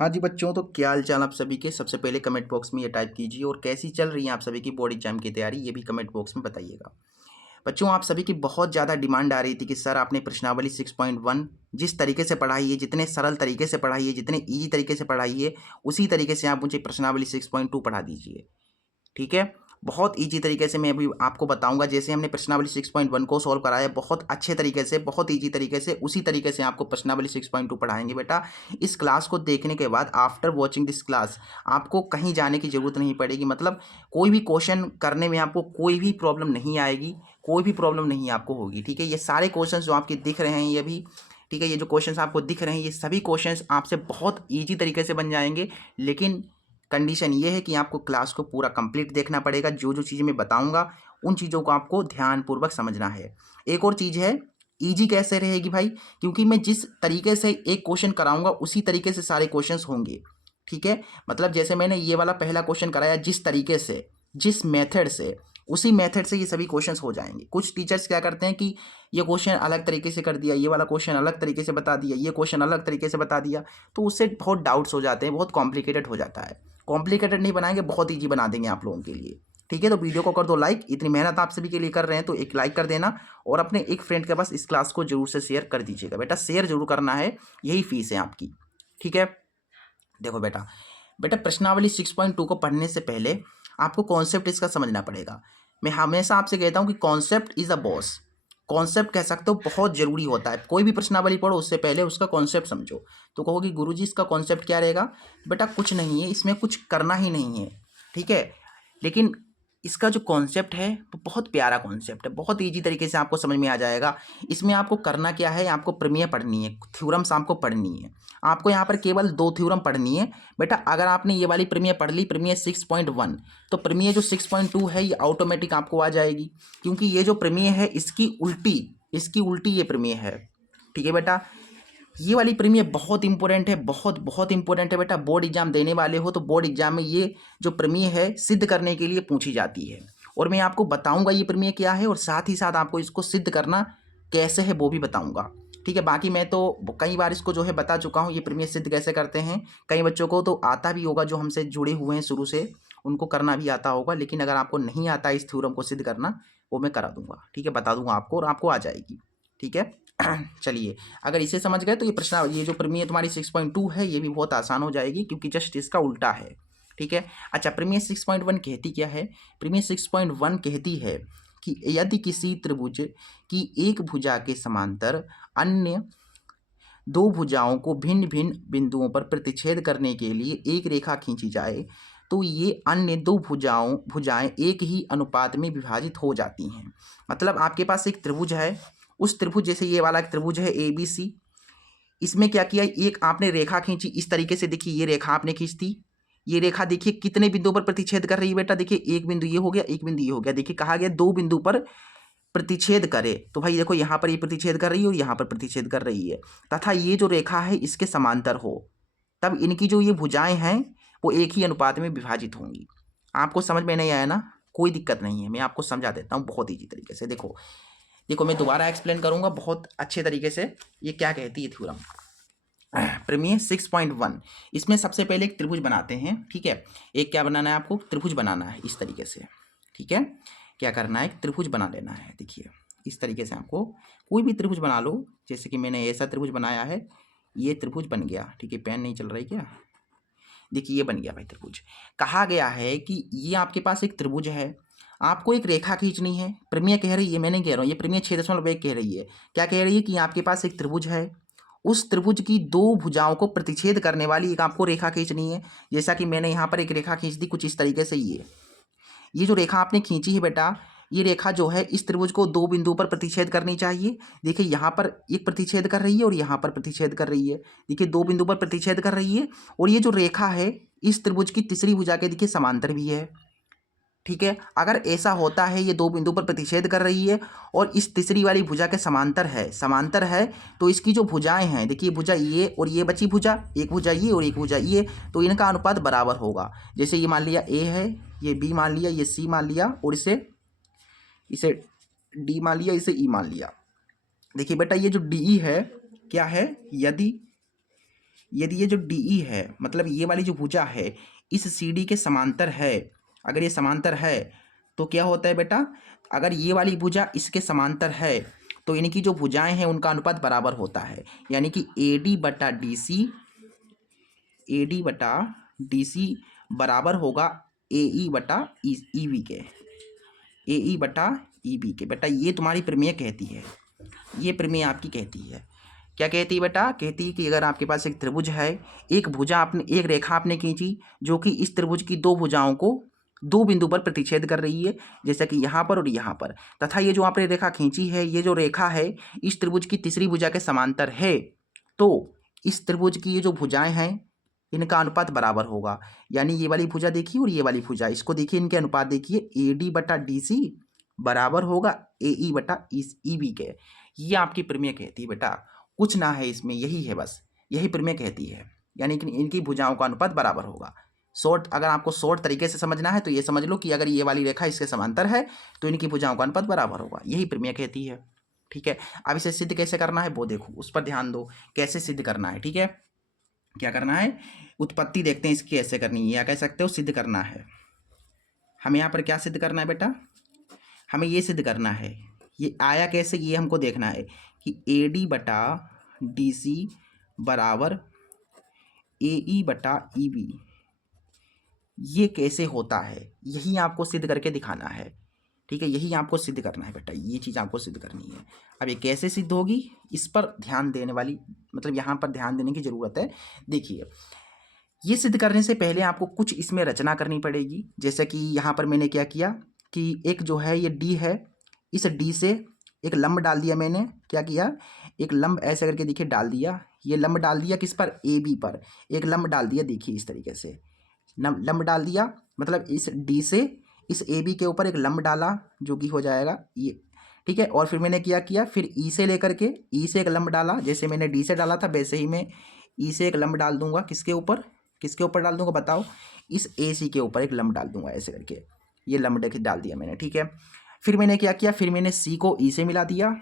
हाँ जी बच्चों, तो क्या हाल चाल आप सभी के। सबसे पहले कमेंट बॉक्स में ये टाइप कीजिए और कैसी चल रही है आप सभी की बोर्ड एग्जाम की तैयारी, ये भी कमेंट बॉक्स में बताइएगा। बच्चों, आप सभी की बहुत ज़्यादा डिमांड आ रही थी कि सर आपने प्रश्नावली 6.1 जिस तरीके से पढ़ाई है, जितने सरल तरीके से पढ़ाई है, जितने ईजी तरीके से पढ़ाई है, उसी तरीके से आप मुझे प्रश्नावली 6.2 पढ़ा दीजिए। ठीक है, बहुत ईजी तरीके से मैं अभी आपको बताऊंगा। जैसे हमने प्रश्नावली 6.1 को सॉल्व कराया बहुत अच्छे तरीके से, बहुत ईजी तरीके से, उसी तरीके से आपको प्रश्नावली 6.2 पढ़ाएंगे बेटा। इस क्लास को देखने के बाद आफ्टर वॉचिंग दिस क्लास आपको कहीं जाने की ज़रूरत नहीं पड़ेगी। मतलब कोई भी क्वेश्चन करने में आपको कोई भी प्रॉब्लम नहीं आएगी, कोई भी प्रॉब्लम नहीं आपको होगी। ठीक है, ये सारे क्वेश्चन जो आपके दिख रहे हैं ये भी, ठीक है, ये जो क्वेश्चंस आपको दिख रहे हैं ये सभी क्वेश्चंस आपसे बहुत ईजी तरीके से बन जाएंगे। लेकिन कंडीशन ये है कि आपको क्लास को पूरा कंप्लीट देखना पड़ेगा। जो जो चीज़ें मैं बताऊंगा उन चीज़ों को आपको ध्यानपूर्वक समझना है। एक और चीज़ है, ईजी कैसे रहेगी भाई, क्योंकि मैं जिस तरीके से एक क्वेश्चन कराऊंगा उसी तरीके से सारे क्वेश्चंस होंगे। ठीक है, मतलब जैसे मैंने ये वाला पहला क्वेश्चन कराया जिस तरीके से, जिस मेथड से, उसी मेथड से ये सभी क्वेश्चंस हो जाएंगे। कुछ टीचर्स क्या करते हैं कि ये क्वेश्चन अलग तरीके से कर दिया, ये वाला क्वेश्चन अलग तरीके से बता दिया, ये क्वेश्चन अलग तरीके से बता दिया, तो उससे बहुत डाउट्स हो जाते हैं, बहुत कॉम्प्लिकेटेड हो जाता है। कॉम्प्लिकेटेड नहीं बनाएंगे, बहुत ईजी बना देंगे आप लोगों के लिए। ठीक है, तो वीडियो को कर दो लाइक। इतनी मेहनत आप सभी के लिए कर रहे हैं तो एक लाइक कर देना और अपने एक फ्रेंड के पास इस क्लास को जरूर से शेयर कर दीजिएगा। बेटा शेयर जरूर करना है, यही फीस है आपकी। ठीक है, देखो बेटा, बेटा प्रश्नावली 6.2 को पढ़ने से पहले आपको कॉन्सेप्ट इसका समझना पड़ेगा। मैं हमेशा आपसे कहता हूँ कि concept is a boss. Concept कह सकते हो बहुत जरूरी होता है। कोई भी प्रश्नावली पढ़ो उससे पहले उसका कॉन्सेप्ट समझो। तो कहोगे गुरुजी इसका कॉन्सेप्ट क्या रहेगा। बेटा कुछ नहीं है, इसमें कुछ करना ही नहीं है। ठीक है, लेकिन इसका जो कॉन्सेप्ट है वो बहुत प्यारा कॉन्सेप्ट है, बहुत ईजी तरीके से आपको समझ में आ जाएगा। इसमें आपको करना क्या है, आपको प्रमेय पढ़नी है, थ्योरम्स आपको पढ़नी है। आपको यहाँ पर केवल 2 थ्योरम पढ़नी है बेटा। अगर आपने ये वाली प्रमेय पढ़ ली, प्रमेय 6.1, तो प्रमेय जो 6.2 है ये ऑटोमेटिक आपको आ जाएगी, क्योंकि ये जो प्रमेय है इसकी उल्टी ये प्रमेय है। ठीक है बेटा, ये वाली प्रमेय बहुत इंपॉर्टेंट है, बहुत बहुत इंपॉर्टेंट है बेटा। बोर्ड एग्जाम देने वाले हो तो बोर्ड एग्जाम में ये जो प्रमेय है सिद्ध करने के लिए पूछी जाती है, और मैं आपको बताऊंगा ये प्रमेय क्या है और साथ ही साथ आपको इसको सिद्ध करना कैसे है वो भी बताऊंगा। ठीक है, बाकी मैं तो कई बार इसको जो है बता चुका हूँ ये प्रमेय सिद्ध कैसे करते हैं। कई बच्चों को तो आता भी होगा, जो हमसे जुड़े हुए हैं शुरू से, उनको करना भी आता होगा। लेकिन अगर आपको नहीं आता इस थ्योरम को सिद्ध करना, वो मैं करा दूंगा। ठीक है, बता दूंगा आपको और आपको आ जाएगी। ठीक है चलिए, अगर इसे समझ गए तो ये जो प्रमेय तुम्हारी 6.2 है ये भी बहुत आसान हो जाएगी, क्योंकि जस्ट इसका उल्टा है। ठीक है, अच्छा प्रमेय 6.1 कहती क्या है। प्रमेय 6.1 कहती है कि यदि किसी त्रिभुज की एक भुजा के समांतर अन्य 2 भुजाओं को भिन्न भिन्न बिंदुओं पर प्रतिच्छेद करने के लिए एक रेखा खींची जाए, तो ये अन्य 2 भुजाएं एक ही अनुपात में विभाजित हो जाती हैं। मतलब आपके पास एक त्रिभुज है, उस त्रिभुज, जैसे ये वाला एक त्रिभुज है ABC, इसमें क्या किया, एक आपने रेखा खींची इस तरीके से। देखिए ये रेखा आपने खींच दी, ये रेखा देखिए कितने बिंदुओं पर प्रतिच्छेद कर रही है बेटा। देखिए एक बिंदु ये हो गया, एक बिंदु ये हो गया। देखिए कहा गया 2 बिंदु पर प्रतिच्छेद करे, तो भाई देखो यहाँ पर ये प्रतिच्छेद कर रही है और यहाँ पर प्रतिच्छेद कर रही है, तथा ये जो रेखा है इसके समांतर हो, तब इनकी जो ये भुजाएं हैं वो एक ही अनुपात में विभाजित होंगी। आपको समझ में नहीं आया ना, कोई दिक्कत नहीं है, मैं आपको समझा देता हूँ बहुत ईजी तरीके से। देखो देखो मैं दोबारा एक्सप्लेन करूंगा बहुत अच्छे तरीके से। ये क्या कहती है थ्योरम, प्रमेय 6.1, इसमें सबसे पहले एक त्रिभुज बनाते हैं। ठीक है, एक क्या बनाना है आपको, त्रिभुज बनाना है इस तरीके से। ठीक है, क्या करना है, एक त्रिभुज बना लेना है। देखिए इस तरीके से आपको कोई भी त्रिभुज बना लो, जैसे कि मैंने ऐसा त्रिभुज बनाया है, ये त्रिभुज बन गया। ठीक है, पेन नहीं चल रही क्या, देखिए ये बन गया भाई त्रिभुज। कहा गया है कि ये आपके पास एक त्रिभुज है, आपको एक रेखा खींचनी है। प्रमेय कह रही है, मैं नहीं कह रहा हूँ, ये प्रमेय 6.1 कह रही है। क्या कह रही है कि आपके पास एक त्रिभुज है, उस त्रिभुज की 2 भुजाओं को प्रतिच्छेद करने वाली एक आपको रेखा खींचनी है। जैसा कि मैंने यहाँ पर एक रेखा खींच दी कुछ इस तरीके से। ये जो रेखा आपने खींची है बेटा, ये रेखा जो है इस त्रिभुज को 2 बिंदुओं पर प्रतिच्छेद करनी चाहिए। देखिए यहाँ पर एक प्रतिच्छेद कर रही है और यहाँ पर प्रतिच्छेद कर रही है। देखिए 2 बिंदु पर प्रतिच्छेद कर रही है, और ये जो रेखा है इस त्रिभुज की तीसरी भुजा के देखिए समांतर भी है। ठीक है, अगर ऐसा होता है ये 2 बिंदु पर प्रतिच्छेद कर रही है और इस तीसरी वाली भुजा के समांतर है, तो इसकी जो भुजाएं हैं, देखिए भुजा ये और ये बची भुजा, एक भुजा ये और एक भुजा ये, तो इनका अनुपात बराबर होगा। जैसे ये मान लिया A है, ये B मान लिया, ये C मान लिया, और इसे D मान लिया, इसे E मान लिया। देखिए बेटा ये जो DE है क्या है, यदि ये जो डी ई है मतलब ये वाली जो भुजा है इस सी डी के समांतर है, अगर ये समांतर है तो क्या होता है बेटा, अगर ये वाली भुजा इसके समांतर है तो इनकी जो भुजाएं हैं उनका अनुपात बराबर होता है, यानी कि ए डी बटा डी सी बराबर होगा ए ई बटा ई वी के, ए ई बटा ई बी के। बेटा ये तुम्हारी प्रमेय कहती है, ये प्रमेय आपकी कहती है, क्या कहती है बेटा, कहती है कि अगर आपके पास एक त्रिभुज है, एक भुजा आपने, एक रेखा आपने खींची जो कि इस त्रिभुज की दो भुजाओं को दो बिंदु पर प्रतिच्छेद कर रही है, जैसा कि यहाँ पर और यहाँ पर, तथा ये जो आपने रेखा खींची है, ये जो रेखा है इस त्रिभुज की तीसरी भुजा के समांतर है, तो इस त्रिभुज की ये जो भुजाएं हैं इनका अनुपात बराबर होगा। यानी ये वाली भुजा देखिए और ये वाली भुजा, इसको देखिए, इनके अनुपात देखिए, ए डी बटा डी सी बराबर होगा ए ई बटा ई बी के। ये आपकी प्रमेय कहती है बेटा, कुछ ना है इसमें, यही है बस, यही प्रमेय कहती है, यानी कि इनकी भुजाओं का अनुपात बराबर होगा। शॉर्ट, अगर आपको शॉर्ट तरीके से समझना है तो ये समझ लो कि अगर ये वाली रेखा इसके समांतर है तो इनकी भुजाओं का अनुपात बराबर होगा, यही प्रमेय कहती है। ठीक है, अब इसे सिद्ध कैसे करना है वो देखो, उस पर ध्यान दो, कैसे सिद्ध करना है। ठीक है, क्या करना है, उत्पत्ति देखते हैं इसकी कैसे करनी है, या कह सकते हो सिद्ध करना है। हमें यहाँ पर क्या सिद्ध करना है बेटा, हमें ये सिद्ध करना है, ये आया कैसे ये हमको देखना है कि ए डी बटा डी सी बराबर ए ई बटा ई बी, ये कैसे होता है, यही आपको सिद्ध करके दिखाना है। ठीक है, यही आपको सिद्ध करना है बेटा, ये चीज़ आपको सिद्ध करनी है। अब ये कैसे सिद्ध होगी, इस पर ध्यान देने वाली, मतलब यहाँ पर ध्यान देने की ज़रूरत है। देखिए, ये सिद्ध करने से पहले आपको कुछ इसमें रचना करनी पड़ेगी। जैसे कि यहाँ पर मैंने क्या किया कि एक जो है ये डी है, इस डी से एक लंब डाल दिया मैंने, क्या किया, एक लंब ऐसे करके देखिए डाल दिया, ये लंब डाल दिया किस पर, ए बी पर एक लंब डाल दिया, देखिए इस तरीके से लंब डाल दिया, मतलब इस डी से इस ए बी के ऊपर एक लंब डाला जो कि हो जाएगा ये। ठीक है, और फिर मैंने क्या किया, फिर ई से लेकर के ई से एक लंब डाला, जैसे मैंने डी से डाला था वैसे ही मैं ई से एक लंब डाल दूंगा, किसके ऊपर, किसके ऊपर डाल दूंगा बताओ, इस ए सी के ऊपर एक लंब डाल दूंगा ऐसे करके, ये लंब डाल दिया मैंने। ठीक है, फिर मैंने क्या किया, फिर मैंने सी को ई से मिला दिया,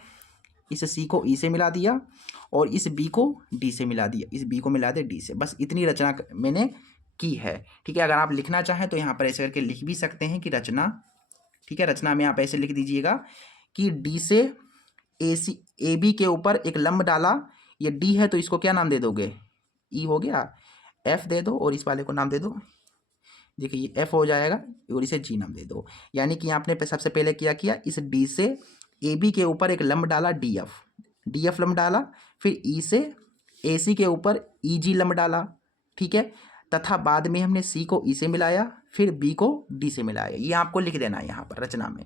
इस सी को ई से मिला दिया, और इस बी को डी से मिला दिया, इस बी को मिला दे डी से, बस इतनी रचना मैंने की है। ठीक है, अगर आप लिखना चाहें तो यहाँ पर ऐसे करके लिख भी सकते हैं कि रचना, ठीक है, रचना में आप ऐसे लिख दीजिएगा कि डी से ए सी ए बी के ऊपर एक लंब डाला, ये डी है तो इसको क्या नाम दे दोगे, ई हो गया, एफ दे दो, और इस वाले को नाम दे दो, देखिए ये एफ हो जाएगा, और इसे जी नाम दे दो। यानी कि आपने सबसे पहले क्या किया, इस डी से ए बी के ऊपर एक लंब डाला डी एफ लंब डाला, फिर ई से ए सी के ऊपर ई जी लंब डाला। ठीक है, तथा बाद में हमने सी को ई से मिलाया, फिर बी को डी से मिलाया। ये आपको लिख देना है यहाँ पर रचना में,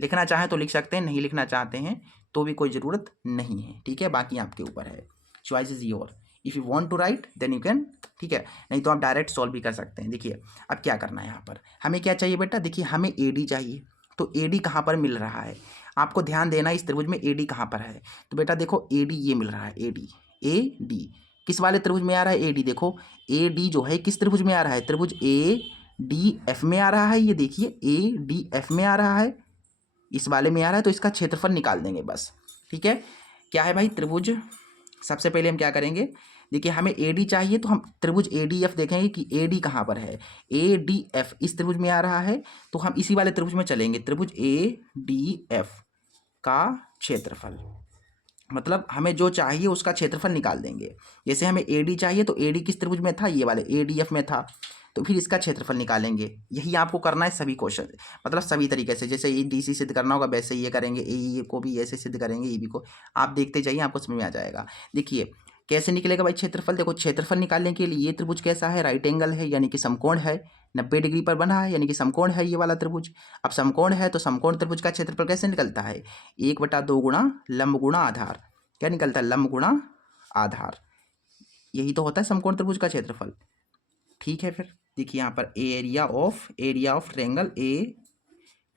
लिखना चाहें तो लिख सकते हैं, नहीं लिखना चाहते हैं तो भी कोई ज़रूरत नहीं है। ठीक है, बाकी आपके ऊपर है, choice is your, if you want to write then you can. ठीक है, नहीं तो आप डायरेक्ट सॉल्व भी कर सकते हैं। देखिए अब क्या करना है, यहाँ पर हमें क्या चाहिए बेटा, देखिए हमें ए डी चाहिए, तो ए डी कहाँ पर मिल रहा है, आपको ध्यान देना इस त्रिभुज में ए डी कहाँ पर है। तो बेटा देखो ए डी ये मिल रहा है, ए डी किस वाले त्रिभुज में आ रहा है, ए डी, देखो ए डी जो है किस त्रिभुज में आ रहा है, त्रिभुज ए डी एफ में आ रहा है, ये देखिए ए डी एफ में आ रहा है, इस वाले में आ रहा है, तो इसका क्षेत्रफल निकाल देंगे बस। ठीक है, क्या है भाई त्रिभुज, सबसे पहले हम क्या करेंगे, देखिए हमें ए डी चाहिए तो हम त्रिभुज ए डी एफ देखेंगे कि ए डी कहाँ पर है, ए डी एफ इस त्रिभुज में आ रहा है, तो हम इसी वाले त्रिभुज में चलेंगे, त्रिभुज ए डी एफ का क्षेत्रफल, मतलब हमें जो चाहिए उसका क्षेत्रफल निकाल देंगे। जैसे हमें ए डी चाहिए तो ए डी किस त्रिभुज में था, ये वाले ए डी एफ में था, तो फिर इसका क्षेत्रफल निकालेंगे। यही आपको करना है सभी क्वेश्चन, मतलब सभी तरीके से, जैसे ये डी सी सिद्ध करना होगा वैसे ये करेंगे, ए को भी ऐसे सिद्ध करेंगे, ए बी को, आप देखते जाइए आपको समझ में आ जाएगा। देखिए कैसे निकलेगा भाई क्षेत्रफल, देखो क्षेत्रफल निकालने के लिए ये त्रिभुज कैसा है, राइट एंगल है यानी कि समकोण है, 90 डिग्री पर बना है यानी कि समकोण है ये वाला त्रिभुज। अब समकोण है तो समकोण त्रिभुज का क्षेत्रफल कैसे निकलता है, 1/2 गुणा लंब गुणा आधार, क्या निकलता है, लंब गुणा आधार, यही तो होता है समकोण त्रिभुज का क्षेत्रफल। ठीक है, फिर देखिए यहाँ पर area of triangle A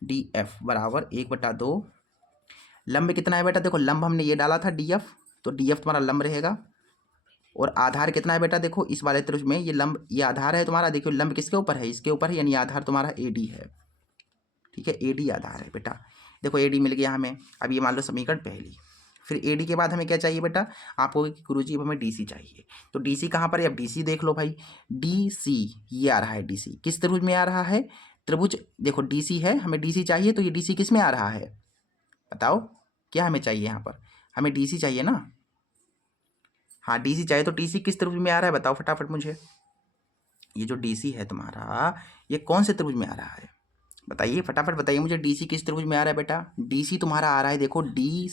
D F बराबर 1/2, लंब कितना है बेटा, देखो लंब हमने ये डाला था डी एफ, तो डी एफ तुम्हारा लंब रहेगा, और आधार कितना है बेटा, देखो इस वाले त्रिभुज में ये लंब, ये आधार है तुम्हारा, देखो लंब किसके ऊपर है, इसके ऊपर है, यानी आधार तुम्हारा ए डी है। ठीक है, ए डी आधार है बेटा, देखो ए डी मिल गया हमें। अब ये मान लो समीकरण पहली, फिर ए डी के बाद हमें क्या चाहिए बेटा, आप कहोगे कि गुरुजी अब हमें डी सी चाहिए। तो डी सी कहाँ पर है, अब डी सी देख लो भाई, डी सी ये आ रहा है, डी सी किस त्रिभुज में आ रहा है, त्रिभुज देखो डी सी है, हमें डी सी चाहिए, तो ये डी सी किस में आ रहा है बताओ, क्या हमें चाहिए यहाँ पर, हमें डी सी चाहिए ना, हाँ डी सी चाहिए, तो डी सी किस त्रिभुज में आ रहा है बताओ फटाफट मुझे, ये जो डी सी है तुम्हारा ये कौन से त्रिभुज में आ रहा है बताइए, फटाफट बताइए मुझे, डी सी किस त्रिभुज में आ रहा है बेटा, डी सी तुम्हारा आ रहा है देखो डी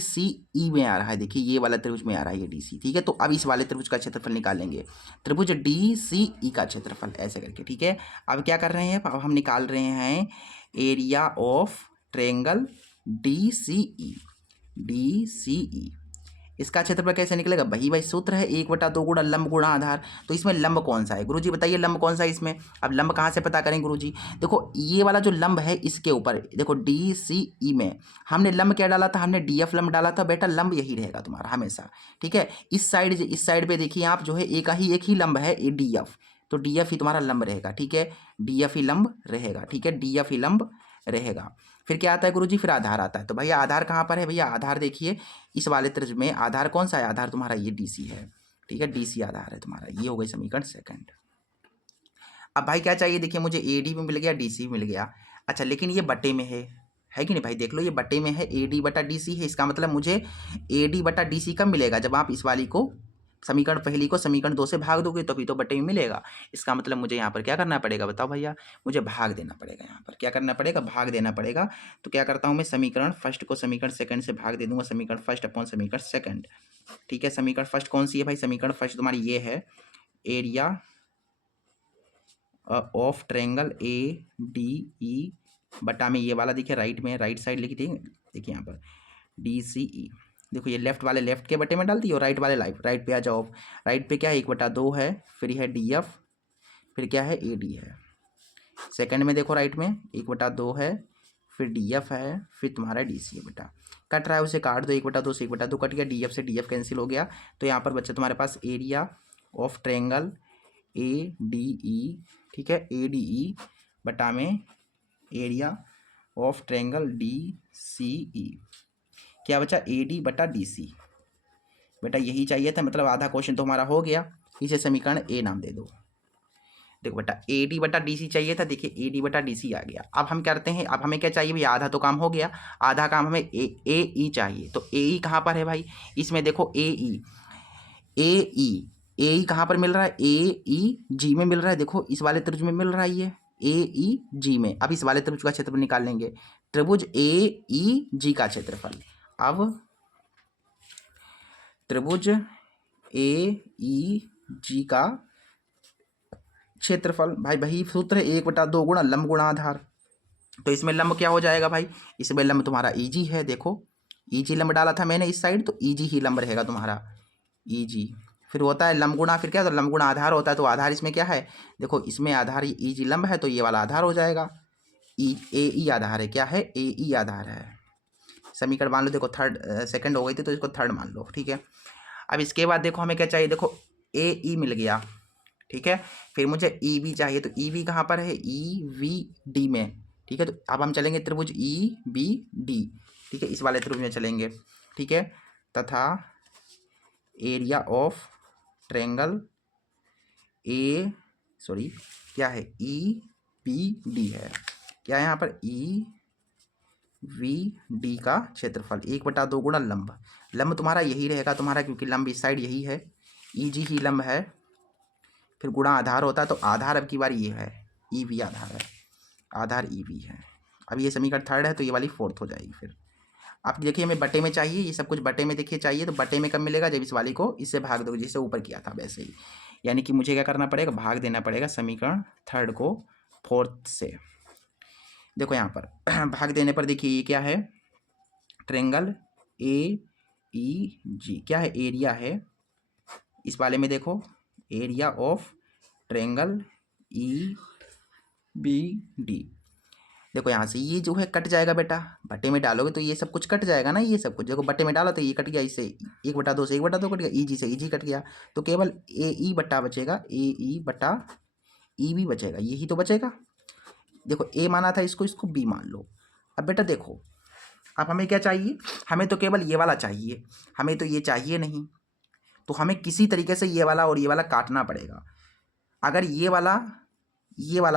सी ई में आ रहा है, देखिए ये वाला त्रिभुज में आ रहा है ये डी सी, ठीक है। तो अब इस वाले त्रिभुज का क्षेत्रफल निकालेंगे, त्रिभुज डी सी ई का क्षेत्रफल ऐसे करके, ठीक है। अब क्या कर रहे हैं, अब हम निकाल रहे हैं area of triangle D C E, इसका क्षेत्रफल कैसे निकलेगा, वही सूत्र है 1/2 गुणा लंब गुणा आधार। तो इसमें लंब कौन सा है गुरुजी बताइए, लंब कौन सा है इसमें, अब लंब कहाँ से पता करें गुरुजी, देखो ये वाला जो लंब है इसके ऊपर देखो डी सी ई में हमने लंब क्या डाला था, हमने डी एफ लंब डाला था बेटा, लंब यही रहेगा तुम्हारा हमेशा, ठीक है। इस साइड पे देखिए आप जो है एक ही लंब है ए डी एफ, तो डी एफ ही तुम्हारा लंब रहेगा, ठीक है, डी एफ ही लंब रहेगा, ठीक है, डी एफ ही लंब रहेगा। फिर क्या आता है गुरुजी, फिर आधार आता है, तो भैया आधार कहाँ पर है, भैया आधार देखिए इस वाले त्रिभुज में आधार कौन सा है, आधार तुम्हारा ये डीसी है, ठीक है, डीसी आधार है तुम्हारा, ये हो गई समीकरण सेकंड। अब भाई क्या चाहिए, देखिए मुझे एडी भी मिल गया डीसी भी मिल गया, अच्छा लेकिन ये बटे में है कि नहीं भाई, देख लो ये बटे में है, एडी बटा डीसी है, इसका मतलब मुझे एडी बटा डीसी कब मिलेगा, जब आप इस वाली को समीकरण पहली को समीकरण 2 से भाग दोगे तभी तो बटे में मिलेगा, इसका मतलब मुझे यहाँ पर क्या करना पड़ेगा बताओ भैया, मुझे भाग देना पड़ेगा, यहाँ पर क्या करना पड़ेगा, भाग देना पड़ेगा। तो क्या करता हूँ मैं, समीकरण फर्स्ट को समीकरण सेकंड से भाग दे दूंगा, समीकरण फर्स्ट अपॉन समीकरण सेकंड, ठीक है। समीकरण फर्स्ट कौन सी है भाई, समीकरण फर्स्ट तुम्हारी ये है, area of triangle A D E बटा में ये वाला देखिए राइट में, राइट साइड लिखी थी देखिए यहाँ पर डी सी ई, देखो ये लेफ्ट वाले लेफ्ट के बटे में डाल दी और राइट वाले राइट पे आ जाओ, राइट पे क्या है 1/2 है, फिर है डी एफ, फिर क्या है ए डी है, सेकंड में देखो राइट में 1/2 है, फिर डी एफ है, फिर तुम्हारा डी सी है बेटा, कट रहा है उसे काट दो, 1/2 से 1/2 कट गया, डी एफ से डी एफ कैंसिल हो गया, तो यहाँ पर बच्चा तुम्हारे पास area of triangle A D E, ठीक है, ए डी ई बटा में area of triangle D C E, क्या बचा ए डी बटा डी सी, बेटा यही चाहिए था, मतलब आधा क्वेश्चन तो हमारा हो गया, इसे समीकरण ए नाम दे दो। देखो बेटा ए डी बटा डी सी चाहिए था, देखिए ए डी बटा डी सी आ गया। अब हम करते हैं, अब हमें क्या चाहिए भैया, आधा तो काम हो गया, आधा काम हमें ए ई चाहिए, तो ए ई कहाँ पर है भाई, इसमें देखो ए ई कहाँ पर मिल रहा है, ए ई जी में मिल रहा है, देखो इस वाले त्रिभुज में मिल रहा है ये ए ई जी में। अब इस वाले त्रिभुज का क्षेत्रफल निकाल लेंगे, त्रिभुज ए ई जी का क्षेत्रफल, अब त्रिभुज ए ई जी का क्षेत्रफल भाई वही सूत्र है 1/2 गुणा लंब गुणा आधार, तो इसमें लंब क्या हो जाएगा भाई, इसमें लंब तुम्हारा ई जी है, देखो ई जी लंब डाला था मैंने इस साइड, तो ई जी ही लंब रहेगा तुम्हारा ई जी, फिर होता है लंब गुणा, फिर क्या होता है लंब गुणा आधार होता है, तो आधार इसमें क्या है, देखो इसमें आधार ई जी लंब है, तो ये वाला आधार हो जाएगा, ई ए ई आधार है, क्या है ए ई आधार है, समीकरण मान लो, देखो थर्ड सेकंड हो गई थी तो इसको थर्ड मान लो, ठीक है। अब इसके बाद देखो हमें क्या चाहिए, देखो ए ई मिल गया, ठीक है, फिर मुझे ई बी चाहिए, तो ई बी कहाँ पर है, ई वी डी में, ठीक है। तो अब हम चलेंगे त्रिभुज ई बी डी, ठीक है, इस वाले त्रिभुज में चलेंगे, ठीक है, तथा एरिया ऑफ ट्रायंगल क्या है ई बी डी है, क्या है यहाँ पर ई वी डी का क्षेत्रफल 1/2 गुणा लंब, लंब तुम्हारा यही रहेगा तुम्हारा, क्योंकि लंब इस साइड यही है, ई जी ही लंब है, फिर गुणा आधार होता है, तो आधार अब की बार ये है ई वी आधार है, आधार ई वी है। अब ये समीकरण थर्ड है, तो ये वाली फोर्थ हो जाएगी। फिर आप देखिए हमें बटे में चाहिए, ये सब कुछ बटे में देखिए चाहिए, तो बटे में कब मिलेगा, जब इस वाली को इससे भाग दो, जिससे ऊपर किया था वैसे ही, यानी कि मुझे क्या करना पड़ेगा, भाग देना पड़ेगा समीकरण थर्ड को फोर्थ से। देखो यहाँ पर भाग देने पर देखिए ये क्या है, ट्रायंगल ए ई जी, क्या है एरिया है, इस वाले में देखो area of triangle E B D, देखो यहाँ से ये जो है कट जाएगा बेटा, बटे में डालोगे तो ये सब कुछ कट जाएगा ना, ये सब कुछ देखो बटे में डालो तो ये कट गया, इससे 1/2 से 1/2 कट गया, ई जी से ई जी कट गया, तो केवल ए ई बटा बचेगा, ए ई बटा ई बी बचेगा, यही तो बचेगा। देखो ए माना था इसको, इसको बी मान लो। अब बेटा देखो अब हमें क्या चाहिए, हमें तो केवल ये वाला चाहिए, हमें तो ये चाहिए नहीं, तो हमें किसी तरीके से ये वाला और ये वाला काटना पड़ेगा। अगर ये वाला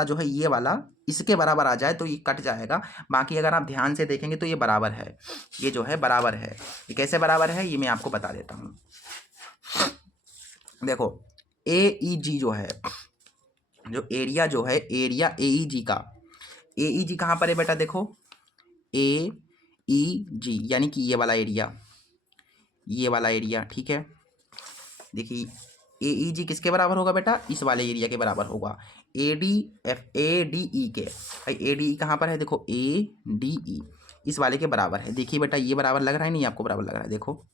जो है ये वाला इसके बराबर आ जाए तो ये कट जाएगा। बाकी अगर आप ध्यान से देखेंगे तो ये बराबर है, ये जो है बराबर है। ये कैसे बराबर है ये मैं आपको बता देता हूँ। देखो AEG जो है, जो एरिया जो है, एरिया AEG का, AEG कहाँ पर है बेटा, देखो AEG यानी कि ये वाला एरिया, ये वाला एरिया, ठीक है। देखिए AEG किसके बराबर होगा बेटा, इस वाले एरिया के बराबर होगा, ADE के। भाई ADE कहाँ पर है, देखो ADE इस वाले के बराबर है। देखिए बेटा ये बराबर लग रहा है, नहीं आपको बराबर लग रहा है, देखो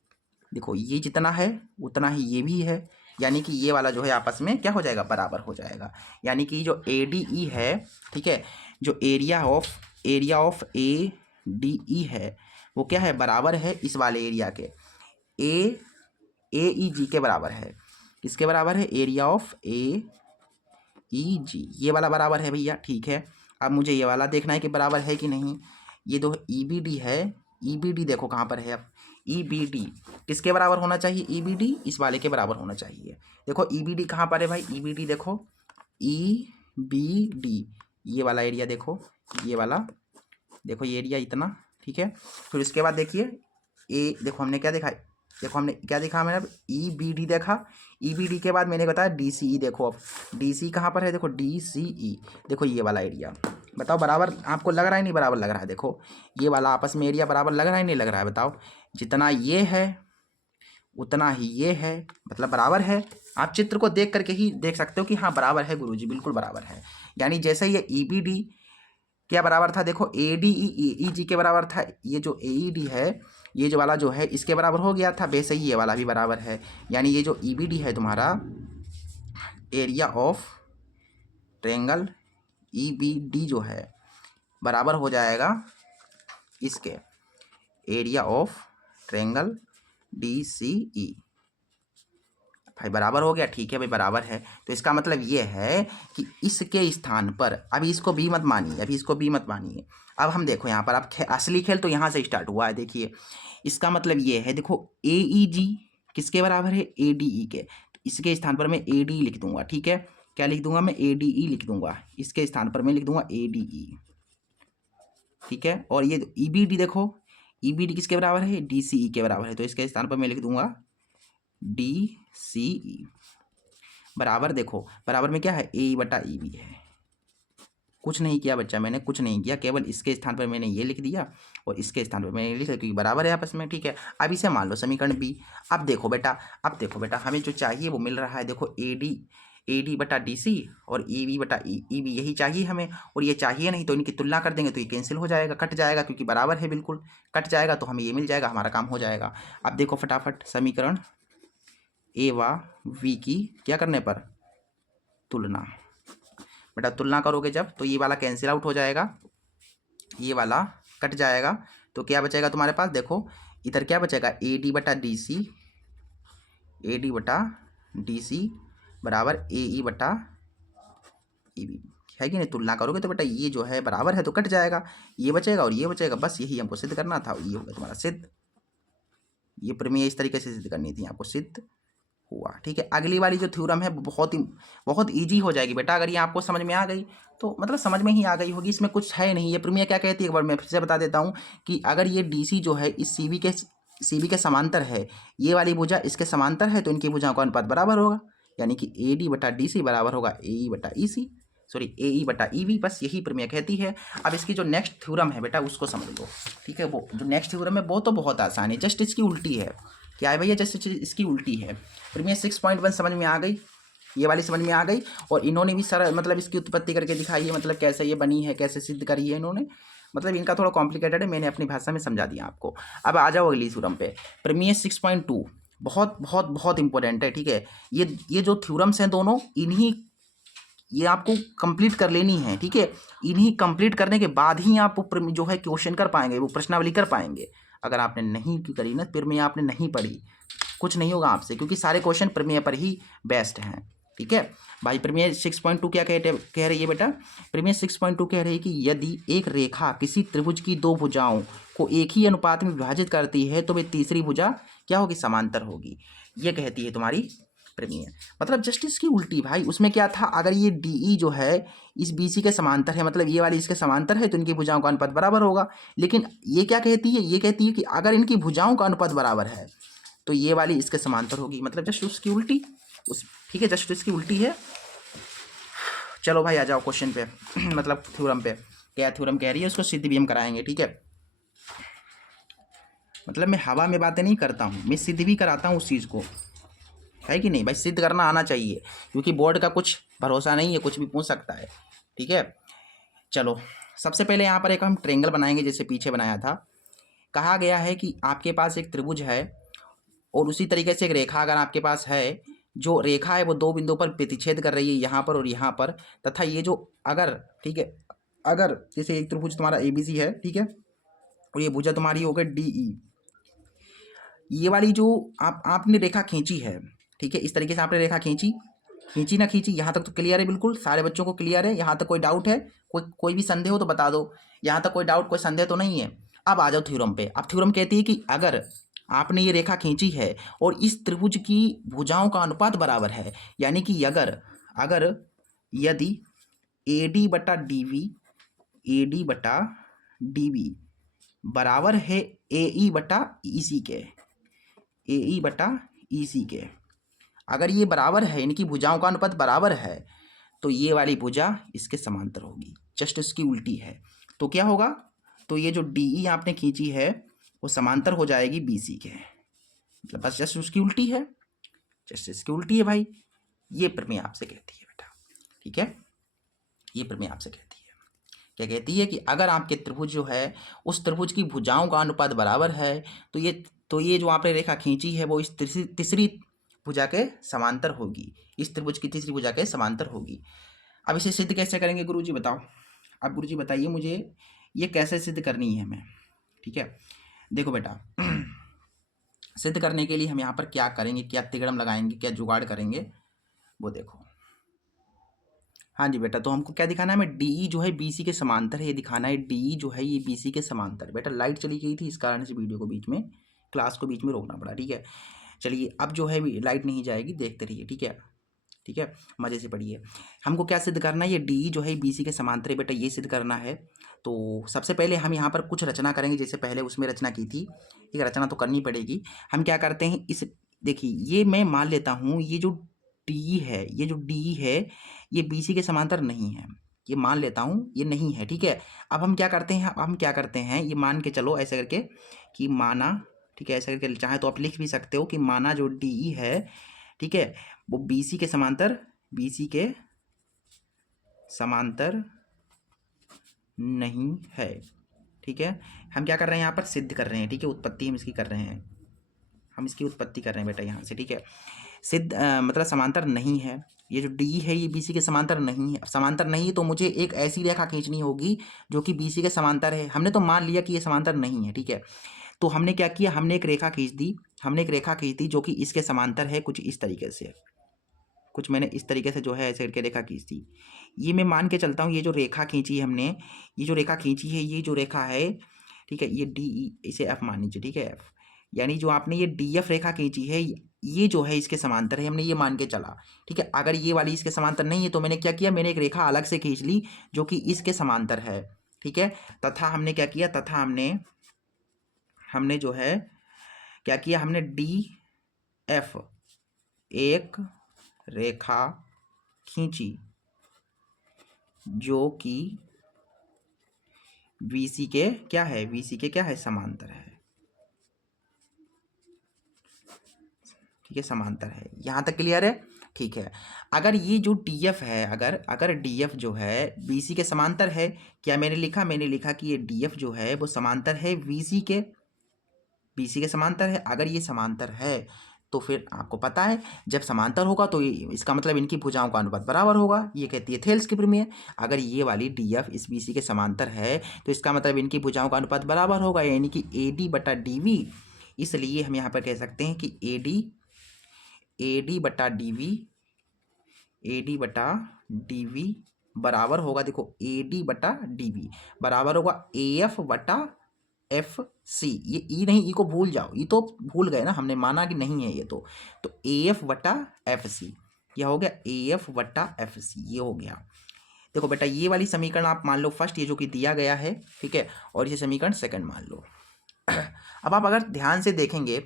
देखो ये जितना है उतना ही ये भी है, यानी कि ये वाला जो है आपस में क्या हो जाएगा, बराबर हो जाएगा। यानी कि जो ADE है, ठीक है, जो एरिया ऑफ ADE है वो क्या है, बराबर है इस वाले एरिया के, AEG के बराबर है। किसके बराबर है, एरिया ऑफ AEG, ये वाला बराबर है भैया, ठीक है। अब मुझे ये वाला देखना है कि बराबर है कि नहीं। ये जो EBD है, EBD देखो कहाँ पर है, अब EBD किसके बराबर होना चाहिए, EBD इस वाले के बराबर होना चाहिए। देखो EBD कहाँ पर है भाई, EBD देखो EBD ये वाला एरिया देखो, ये वाला देखो ये एरिया इतना, ठीक है। फिर उसके बाद देखिए देखो हमने क्या देखा, देखो हमने क्या देखा, मैंने EBD देखा, EBD के बाद मैंने बताया DCE। देखो अब DCE कहाँ पर है, देखो DCE देखो ये वाला एरिया, बताओ बराबर आपको लग रहा है नहीं बराबर लग रहा है, देखो ये वाला आपस में एरिया बराबर लग रहा है नहीं लग रहा है, बताओ। जितना ये है उतना ही ये है, मतलब बराबर है। आप चित्र को देख करके ही देख सकते हो कि हाँ बराबर है गुरुजी, बिल्कुल बराबर है। यानी जैसे ये EBD क्या बराबर था, देखो ADE के बराबर था, ये जो AED है ये जो वाला जो है इसके बराबर हो गया था, वैसे ही ये वाला भी बराबर है। यानी ये जो EBD है तुम्हारा, एरिया ऑफ ट्रायंगल EBD जो है बराबर हो जाएगा इसके, एरिया ऑफ ट्रायंगल DCE। भाई बराबर हो गया, ठीक है भाई बराबर है। तो इसका मतलब ये है कि इसके स्थान पर, अभी इसको भी मत मानिए, अभी इसको भी मत मानिए। अब हम देखो यहाँ पर आप असली खेल तो यहाँ से स्टार्ट हुआ है। देखिए इसका मतलब ये है, देखो AEG किसके बराबर है, ADE के, तो इसके स्थान पर मैं ADE लिख दूंगा, ठीक है। क्या लिख दूंगा मैं, ADE लिख दूंगा, इसके स्थान पर मैं लिख दूंगा ADE, ठीक है। और ये EBD देखो, EBD किसके बराबर है, DCE के बराबर है, तो इसके स्थान पर मैं लिख दूंगा DCE बराबर, देखो बराबर में क्या है, AE/EB है। कुछ नहीं किया बच्चा, मैंने कुछ नहीं किया, केवल इसके स्थान पर मैंने ये लिख दिया और इसके स्थान पर मैंने लिख दिया, क्योंकि बराबर है आपस में, ठीक है। अब इसे मान लो समीकरण B। अब देखो बेटा हमें जो चाहिए वो मिल रहा है, देखो AD/DC और EB/EB यही चाहिए हमें, और ये चाहिए नहीं तो इनकी तुलना कर देंगे तो ये कैंसिल हो जाएगा, कट जाएगा, क्योंकि बराबर है बिल्कुल, कट जाएगा तो हमें ये मिल जाएगा, हमारा काम हो जाएगा। अब देखो फटाफट समीकरण A व V की क्या करने पर, तुलना। बेटा तुलना करोगे जब तो ये वाला कैंसिल आउट हो जाएगा, ये वाला कट जाएगा, तो क्या बचेगा तुम्हारे पास, देखो इधर क्या बचेगा, AD/DC बराबर AE/EB है कि नहीं। तुलना करोगे तो बेटा ये जो है बराबर है तो कट जाएगा, ये बचेगा और ये बचेगा, बस यही हमको सिद्ध करना था, ये होगा तुम्हारा सिद्ध। ये प्रमेय इस तरीके से सिद्ध करनी थी आपको, सिद्ध हुआ, ठीक है। अगली वाली जो थ्योरम है बहुत ईजी हो जाएगी बेटा, अगर ये आपको समझ में आ गई तो मतलब समझ में ही आ गई होगी, इसमें कुछ है नहीं। ये प्रमेय क्या कहती है, एक बार मैं फिर से बता देता हूँ कि अगर ये DC जो है इस CB के समांतर है, ये वाली भुजा इसके समांतर है, तो इनकी भुजाओं का अनुपात बराबर होगा, यानी कि AD/DC बराबर होगा AE/EB, बस यही प्रमेय कहती है। अब इसकी जो नेक्स्ट थ्योरम है बेटा उसको समझ लो, ठीक है। वो जो नेक्स्ट थ्योरम है वो तो बहुत आसान है, जस्ट इसकी उल्टी है। क्या है भैया, जस्ट इसकी उल्टी है। प्रमेय 6.1 समझ में आ गई, ये वाली समझ में आ गई, और इन्होंने भी सारा मतलब इसकी उत्पत्ति करके दिखाई है, मतलब कैसे ये बनी है, कैसे सिद्ध करी है इन्होंने, मतलब इनका थोड़ा कॉम्प्लिकेटेड है, मैंने अपनी भाषा में समझा दिया आपको। अब आ जाओ अगली थ्योरम पे, प्रमेय 6.2 बहुत बहुत बहुत इंपॉर्टेंट है, ठीक है। ये जो थ्योरम्स हैं दोनों, ये आपको कंप्लीट कर लेनी है, ठीक है। इन्हीं कंप्लीट करने के बाद ही आप जो है क्वेश्चन कर पाएंगे, वो प्रश्नावली कर पाएंगे। अगर आपने नहीं करी ना, प्रमेय आपने नहीं पढ़ी, कुछ नहीं होगा आपसे, क्योंकि सारे क्वेश्चन प्रमेय पर ही बेस्ड हैं, ठीक है भाई। प्रमेय 6.2 क्या कह रही है बेटा? प्रमेय 6.2 कह रही है कि यदि एक रेखा किसी त्रिभुज की दो भुजाओं को एक ही अनुपात में विभाजित करती है तो वे तीसरी भुजा क्या होगी? समांतर होगी। ये कहती है तुम्हारी प्रमेय। मतलब जस्ट इसकी उल्टी भाई। उसमें क्या था? अगर ये DE जो है इस BC के समांतर है, मतलब ये वाली इसके समांतर है, तो इनकी भुजाओं का अनुपात बराबर होगा। लेकिन ये क्या कहती है? ये कहती है कि अगर इनकी भुजाओं का अनुपात बराबर है तो ये वाली इसके समांतर होगी। मतलब जस्ट उसकी उल्टी ठीक है, जस्ट इसकी उल्टी है। चलो भाई आ जाओ क्वेश्चन पे मतलब थ्योरम पे। क्या थ्योरम कह रही है उसको सिद्ध भी हम कराएंगे, ठीक है। मतलब मैं हवा में बातें नहीं करता हूँ, मैं सिद्ध भी कराता हूँ उस चीज़ को, है कि नहीं भाई? सिद्ध करना आना चाहिए, क्योंकि बोर्ड का कुछ भरोसा नहीं है, कुछ भी पूछ सकता है, ठीक है। चलो सबसे पहले यहाँ पर एक हम ट्रेंगल बनाएंगे, जैसे पीछे बनाया था। कहा गया है कि आपके पास एक त्रिभुज है और उसी तरीके से एक रेखा अगर आपके पास है, जो रेखा है वो दो बिंदुओं पर प्रतिच्छेद कर रही है, यहाँ पर और यहाँ पर, तथा ये जो अगर, ठीक है, अगर जैसे एक त्रिभुज तुम्हारा ABC है, ठीक है, और ये भुजा तुम्हारी हो गई DE। ये वाली जो आपने रेखा खींची है, ठीक है, इस तरीके से आपने रेखा खींची ना खींची, यहाँ तक तो क्लियर है, बिल्कुल सारे बच्चों को क्लियर है? यहाँ तक कोई डाउट है? कोई भी संदेह हो तो बता दो। यहाँ तक कोई डाउट, कोई संदेह तो नहीं है? अब आ जाओ थ्योरम पे। अब थ्योरम कहती है कि अगर आपने ये रेखा खींची है और इस त्रिभुज की भुजाओं का अनुपात बराबर है, यानी कि अगर यदि AD बटा DV बराबर है AE बटा EC के, अगर ये बराबर है, इनकी भुजाओं का अनुपात बराबर है, तो ये वाली भुजा इसके समांतर होगी। जस्ट इसकी उल्टी है। तो क्या होगा? तो ये जो DE आपने खींची है वो समांतर हो जाएगी BC के। मतलब बस जस्ट उसकी उल्टी है, जस्ट इसकी उल्टी है भाई। ये प्रमेय आपसे कहती है बेटा, ठीक है। ये प्रमेय आपसे कहती है, क्या कहती है? कि अगर आपके त्रिभुज जो है उस त्रिभुज की भुजाओं का अनुपात बराबर है तो ये जो आपने रेखा खींची है वो इस तीसरी भुजा के समांतर होगी, इस त्रिभुज की तीसरी भुजा के समांतर होगी। अब इसे सिद्ध कैसे करेंगे गुरुजी बताओ? अब गुरुजी बताइए मुझे ये कैसे सिद्ध करनी है हमें, ठीक है। देखो बेटा सिद्ध करने के लिए हम यहाँ पर क्या करेंगे, क्या तिगड़म लगाएंगे, क्या जुगाड़ करेंगे, वो देखो। हाँ जी बेटा, तो हमको क्या दिखाना है? हमें DE जो है BC के समांतर है, ये दिखाना है। DE जो है ये BC के समांतर। बेटा लाइट चली गई थी, इस कारण से वीडियो को बीच में, क्लास को बीच में रोकना पड़ा, ठीक है। चलिए अब जो है लाइट नहीं जाएगी, देखते रहिए, ठीक है, ठीक है, मज़े से पढ़िए। हमको क्या सिद्ध करना है? ये DE जो है BC के समांतर है बेटा, ये सिद्ध करना है। तो सबसे पहले हम यहाँ पर कुछ रचना करेंगे, जैसे पहले उसमें रचना की थी, एक रचना तो करनी पड़ेगी। हम क्या करते हैं, इस देखिए ये मैं मान लेता हूँ ये जो DE है, ये जो DE है ये BC के समांतर नहीं है, ये मान लेता हूँ ये नहीं है, ठीक है। अब हम क्या करते हैं, ये मान के चलो ऐसे करके कि माना, ठीक है, ऐसे करके चाहे तो आप लिख भी सकते हो कि माना जो DE है, ठीक है, वो BC के समांतर नहीं है, ठीक है। हम क्या कर रहे हैं यहाँ पर? सिद्ध कर रहे हैं, ठीक है, उत्पत्ति हम इसकी कर रहे हैं, हम इसकी उत्पत्ति कर रहे हैं बेटा यहाँ से, ठीक है। सिद्ध मतलब समांतर नहीं है, ये जो DE है ये BC के समांतर नहीं है। समांतर नहीं तो मुझे एक ऐसी रेखा खींचनी होगी जो कि BC के समांतर है। हमने तो मान लिया कि ये समांतर नहीं है, ठीक है। तो हमने क्या किया? हमने एक रेखा खींच दी जो कि इसके समांतर है, कुछ इस तरीके से, कुछ मैंने इस तरीके से जो है ऐसे करके रेखा खींच दी। ये मैं मान के चलता हूँ, ये जो रेखा खींची है हमने, ये जो रेखा खींची है, ये जो रेखा है, ठीक है, ये DE, इसे F मान लीजिए, ठीक है, F। यानी जो आपने ये DF रेखा खींची है ये जो है इसके समांतर है, हमने ये मान के चला, ठीक है। अगर ये वाली इसके समांतर नहीं है तो मैंने क्या किया? मैंने एक रेखा अलग से खींच ली जो कि इसके समांतर है, ठीक है। तथा हमने क्या किया? हमने जो है क्या किया? हमने DF एक रेखा खींची जो कि BC के क्या है? समांतर है, ठीक है, समांतर है। यहाँ तक क्लियर है? ठीक है। अगर ये जो DF है, अगर DF जो है BC के समांतर है, क्या मैंने लिखा कि ये DF जो है वो समांतर है BC के समांतर है। अगर ये समांतर है तो फिर आपको पता है जब समांतर होगा तो इसका मतलब इनकी भुजाओं का अनुपात बराबर होगा। ये कहती है थेल्स की प्रमेय। अगर ये वाली DF इस BC के समांतर है तो इसका मतलब इनकी भुजाओं का अनुपात बराबर होगा, यानी कि AD बटा DV। इसलिए हम यहाँ पर कह सकते हैं कि AD बटा DV ए डी बटा डी वी बराबर होगा, देखो ए डी बटा डी वी बराबर होगा ए एफ बटा एफ सी। ये ई नहीं, ई को भूल जाओ, ई तो भूल गए ना, हमने माना कि नहीं है ये तो ए एफ बटा एफ सी। क्या हो गया? ए एफ बटा एफ सी, ये हो गया। देखो बेटा ये वाली समीकरण आप मान लो फर्स्ट, ये जो कि दिया गया है, ठीक है, और ये समीकरण सेकंड मान लो। अब आप अगर ध्यान से देखेंगे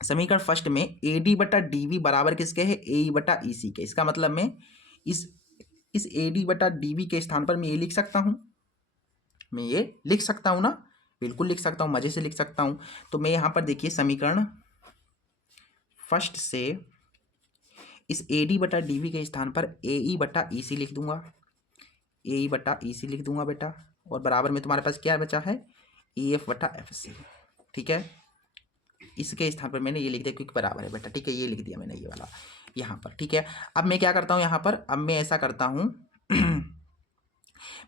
समीकरण फर्स्ट में ए डी बटा डी वी बराबर किसके है? ए ई बटा ई सी के। इसका मतलब मैं इस ए डी बटा डी वी के स्थान पर मैं ये लिख सकता हूँ, मैं ये लिख सकता हूँ ना, बिल्कुल लिख सकता हूँ, मजे से लिख सकता हूँ। तो मैं यहाँ पर देखिए समीकरण फर्स्ट से इस ए डी बटा डी वी के स्थान पर ए ई बटा ई सी लिख दूंगा, ए ई बटा ई सी लिख दूंगा बेटा, और बराबर में तुम्हारे पास क्या बचा है? ई एफ बटा एफ सी, ठीक है। इसके स्थान पर मैंने ये लिख दिया क्योंकि बराबर है बेटा, ठीक है, ये लिख दिया मैंने ये वाला यहाँ पर, ठीक है। अब मैं क्या करता हूँ यहाँ पर, अब मैं ऐसा करता हूँ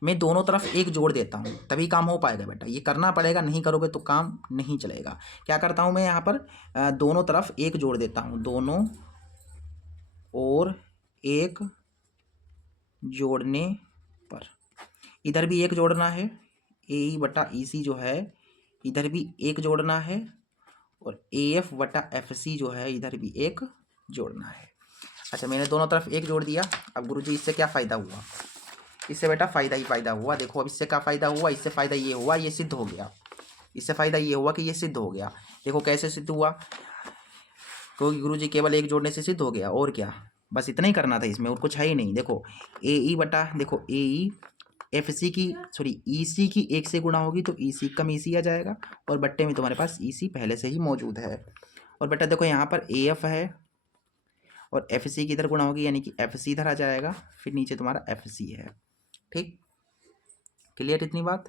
मैं दोनों तरफ एक जोड़ देता हूँ, तभी काम हो पाएगा बेटा, ये करना पड़ेगा, नहीं करोगे तो काम नहीं चलेगा। क्या करता हूँ मैं यहाँ पर, दोनों तरफ एक जोड़ देता हूँ, दोनों और एक जोड़ने पर इधर भी एक जोड़ना है, ए ई बटा ई सी जो है इधर भी एक जोड़ना है, और ए एफ बटा एफ सी जो है इधर भी एक जोड़ना है। अच्छा, मैंने दोनों तरफ एक जोड़ दिया। अब गुरुजी इससे क्या फ़ायदा हुआ? इससे बेटा फ़ायदा ही फ़ायदा हुआ। देखो अब इससे क्या फ़ायदा हुआ? इससे फ़ायदा ये हुआ, ये सिद्ध हो गया। इससे फ़ायदा ये हुआ कि ये सिद्ध हो गया। देखो कैसे सिद्ध हुआ? क्योंकि गुरुजी केवल एक जोड़ने से सिद्ध हो गया, और क्या, बस इतना ही करना था, इसमें और कुछ है ही नहीं। देखो ए ई बटा, देखो ए ई एफ सी की सॉरी ई सी की एक से गुणा होगी तो ई सी कम ई सी आ जाएगा, और बट्टे में तुम्हारे पास ई सी पहले से ही मौजूद है। और बेटा देखो यहाँ पर ए एफ है और एफ सी की इधर गुणा होगी, यानी कि एफ सी इधर आ जाएगा, फिर नीचे तुम्हारा एफ सी है। ठीक, क्लियर इतनी बात?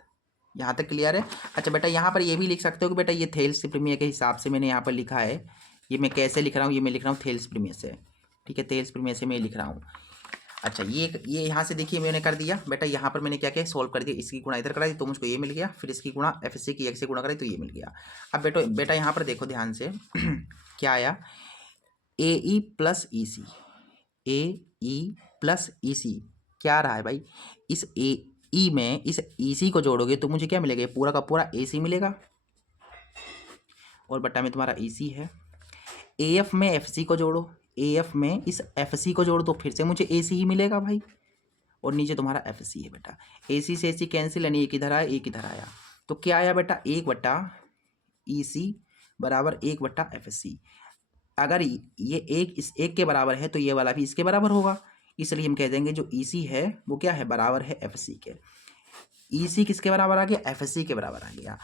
यहाँ तक क्लियर है? अच्छा बेटा यहाँ पर ये भी लिख सकते हो कि बेटा ये थेल्स प्रीमियर के हिसाब से मैंने यहाँ पर लिखा है। ये मैं कैसे लिख रहा हूँ? ये मैं लिख रहा हूँ थेल्स प्रीमियर से, ठीक है, थेल्स प्रीमियर से मैं लिख रहा हूँ। अच्छा ये यहाँ से देखिए मैंने कर दिया बेटा, यहाँ पर मैंने क्या किया, सोल्व कर दिया, इसकी गुणा इधर कराई तो मुझको ये मिल गया, फिर इसकी गुणा एफ सी की एक से गुणा कराई तो ये मिल गया। अब बेटा यहाँ पर देखो ध्यान से क्या आया, ए ई प्लस ई सी, ए ई प्लस ई सी क्या आ रहा है भाई? इस ए ई में इस ई सी को जोड़ोगे तो मुझे क्या मिलेगा? ये पूरा का पूरा ए सी मिलेगा, और बट्टा में तुम्हारा ई सी है। ए एफ में एफ सी को जोड़ो, ए एफ में इस एफ सी को जोड़ो तो फिर से मुझे ए सी ही मिलेगा भाई, और नीचे तुम्हारा एफ सी है बेटा। ए सी से ए सी कैंसिल, यानी एक इधर आया एक इधर आया, तो क्या आया बेटा? एक बट्टा ई सी बराबर एक बट्टा एफ सी। अगर ये एक इस एक के बराबर है तो ये वाला भी इसके बराबर होगा, इसलिए हम कह देंगे जो ई सी है वो क्या है? बराबर है एफ सी के। ई सी किसके बराबर आ गया? एफ सी के बराबर आ गया।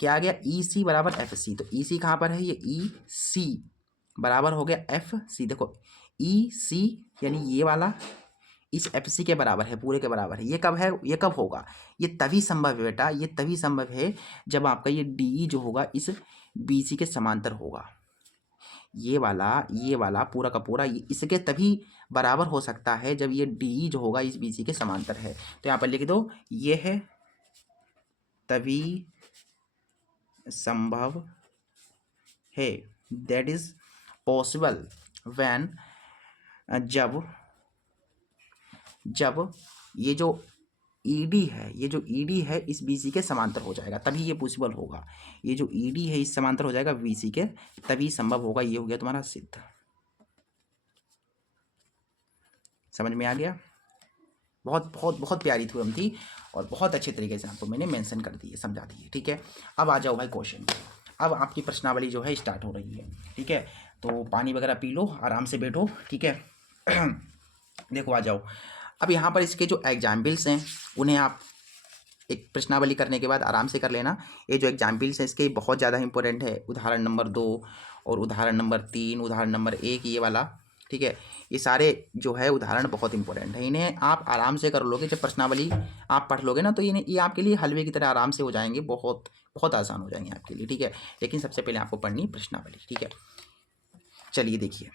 क्या आ गया? ई सी बराबर एफ सी। तो ई सी कहाँ पर है? ये ई सी बराबर हो गया एफ सी। देखो ई सी यानी ये वाला इस एफ सी के बराबर है, पूरे के बराबर है। ये कब है? ये कब होगा? ये तभी संभव है बेटा, ये तभी संभव है जब आपका ये डी ई जो होगा इस बी सी के समांतर होगा। ये वाला पूरा का पूरा ये इसके तभी बराबर हो सकता है जब ये डी ई जो होगा इस बी सी के समांतर है। तो यहाँ पर लिख दो, ये है तभी संभव है, दैट इज पॉसिबल व्हेन, जब ये जो ईडी है, ये जो ईडी है इस बीसी के समांतर हो जाएगा, तभी ये पॉसिबल होगा। ये जो ईडी है इस समांतर हो जाएगा बीसी के, तभी संभव होगा। ये हो गया तुम्हारा सिद्ध। समझ में आ गया? बहुत बहुत बहुत प्यारी थ्योरम थी और बहुत अच्छे तरीके से आपको मैंने मेंशन कर दिए, समझा दिए। ठीक है, अब आ जाओ भाई क्वेश्चन। अब आपकी प्रश्नावली जो है स्टार्ट हो रही है। ठीक है, तो पानी वगैरह पी लो, आराम से बैठो। ठीक है देखो आ जाओ। अब यहाँ पर इसके जो एग्जाम्पल्स हैं उन्हें आप एक प्रश्नावली करने के बाद आराम से कर लेना। ये जो एग्जाम्पल्स हैं इसके बहुत ज़्यादा इंपॉर्टेंट है। उदाहरण नंबर 2 और उदाहरण नंबर 3, उदाहरण नंबर 1 ये वाला। ठीक है, ये सारे जो है उदाहरण बहुत इंपॉर्टेंट है। इन्हें आप आराम से कर लोगे, जब प्रश्नावली आप पढ़ लोगे ना तो ये आपके लिए हलवे की तरह आराम से हो जाएंगे, बहुत बहुत आसान हो जाएंगे आपके लिए। ठीक है, लेकिन सबसे पहले आपको पढ़नी प्रश्नावली। ठीक है, चलिए देखिए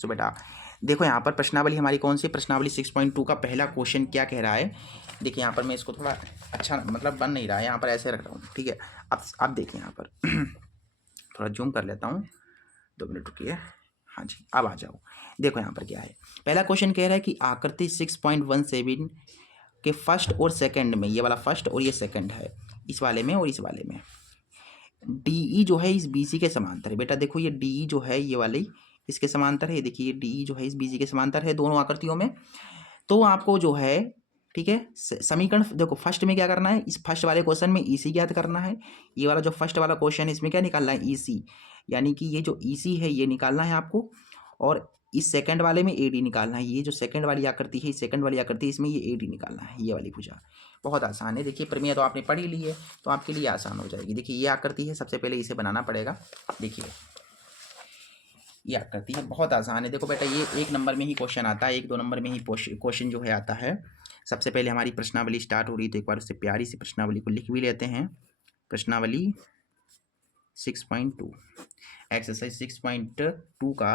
तो बेटा देखो यहाँ पर प्रश्नावली हमारी कौन सी, प्रश्नावली 6.2 का पहला क्वेश्चन क्या कह रहा है। देखिए यहाँ पर मैं इसको थोड़ा अच्छा मतलब बन नहीं रहा है, यहाँ पर ऐसे रख रहा हूँ। ठीक है, अब देखिए यहाँ पर थोड़ा जूम कर लेता हूँ, 2 मिनट रुकिए। हाँ जी, अब आ जाओ, देखो यहाँ पर क्या है। पहला क्वेश्चन कह रहा है कि आकृति 6.17 के फर्स्ट और सेकंड में, ये वाला फर्स्ट और ये सेकंड है, इस वाले में और इस वाले में DE जो है इस BC के समांतर है। बेटा देखो ये DE जो है ये वाली इसके समांतर है, देखिए ये DE जो है इस BC के समांतर है दोनों आकृतियों में। तो आपको जो है, ठीक है, समीकरण देखो फर्स्ट में क्या करना है, इस फर्स्ट वाले क्वेश्चन में EC ज्ञात करना है। ये वाला जो फर्स्ट वाला क्वेश्चन है इसमें क्या निकालना है, EC, यानी कि ये जो EC है ये निकालना है आपको, और इस सेकंड वाले में AD निकालना है। ये जो सेकंड वाली आकृति है, सेकंड वाली आकृति, इसमें ये AD निकालना है, ये वाली भुजा। बहुत आसान है, देखिए प्रमेय तो आपने पढ़ ही ली है तो आपके लिए आसान हो जाएगी। देखिए ये आकृति है, सबसे पहले इसे बनाना पड़ेगा। देखिए ये आकृति है, बहुत आसान है। देखो बेटा ये 1 नंबर में ही क्वेश्चन आता है, 1-2 नंबर में ही क्वेश्चन जो है आता है। सबसे पहले हमारी प्रश्नावली स्टार्ट हो रही है तो एक बार उससे प्यारी सी प्रश्नावली को लिख भी लेते हैं। प्रश्नावली 6.2 एक्सरसाइज 6.2 का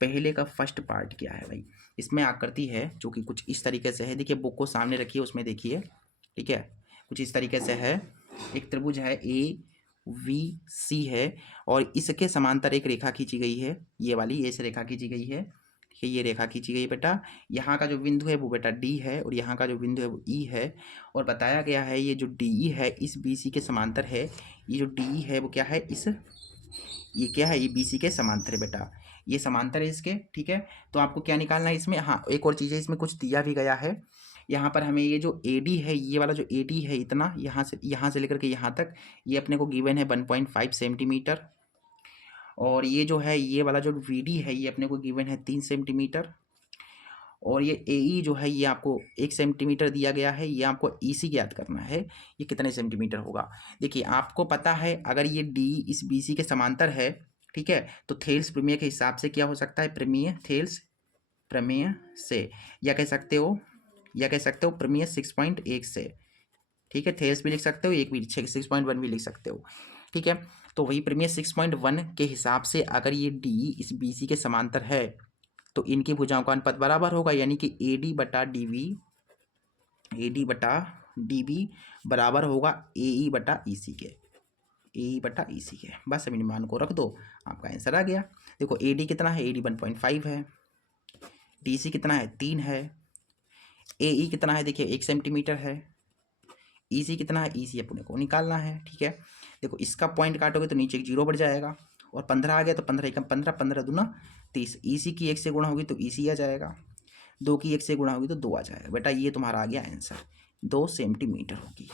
पहले का फर्स्ट पार्ट क्या है भाई। इसमें आकृति है जो कि कुछ इस तरीके से है, देखिए बुक को सामने रखिए, उसमें देखिए, ठीक है, कुछ इस तरीके से है। एक त्रिभुज है AVC है और इसके समांतर एक रेखा खींची गई है, ये वाली ऐसे रेखा खींची गई है, ठीक है, ये रेखा खींची गई बेटा। यहाँ का जो बिंदु है वो बेटा D है और यहाँ का जो बिंदु है वो E है, और बताया गया है ये जो DE है इस BC के समांतर है। ये जो DE है वो क्या है, ये क्या है, ये BC के समांतर है बेटा, ये समांतर है इसके, ठीक है। तो आपको क्या निकालना है इसमें, हाँ एक और चीज़ है, इसमें कुछ दिया भी गया है। यहाँ पर हमें ये जो AD है, ये वाला जो AD है इतना, यहाँ से लेकर के यहाँ तक, ये अपने को गिवन है 1.5 सेंटीमीटर, और ये जो है ये वाला जो VD है ये अपने को गिवन है 3 सेंटीमीटर, और ये AE जो है ये आपको 1 सेंटीमीटर दिया गया है। ये आपको EC ज्ञात करना है, ये कितने सेंटीमीटर होगा। देखिए आपको पता है अगर ये D इस BC के समांतर है, ठीक है, तो थेल्स प्रमेय के हिसाब से क्या हो सकता है, प्रमेय थेल्स प्रमेय से, या कह सकते हो प्रमेय 6.1 से, ठीक है, थेल्स भी लिख सकते हो, एक भी 6.1 भी लिख सकते हो, ठीक है। तो वही प्रमेय 6.1 के हिसाब से अगर ये D इस BC के समांतर है तो इनकी भुजाओं का अनुपात बराबर होगा, यानी कि AD बटा DB बराबर होगा AE बटा EC के, AE बटा EC के। बस अब इन मान को रख दो, आपका आंसर आ गया। देखो AD कितना है, AD 1.5 है, DC कितना है 3 है, AE कितना है देखिए 1 सेंटीमीटर है, EC कितना है, EC अपने को निकालना है, ठीक है। देखो इसका पॉइंट काटोगे तो नीचे एक 0 बढ़ जाएगा, और 15 आ गया तो 15 एकम 15, 15 दूना 30, EC की 1 से गुणा होगी तो EC आ जाएगा, 2 की 1 से गुणा होगी तो 2 आ जाएगा। बेटा ये तुम्हारा आ गया आंसर, 2 सेंटीमीटर होगी,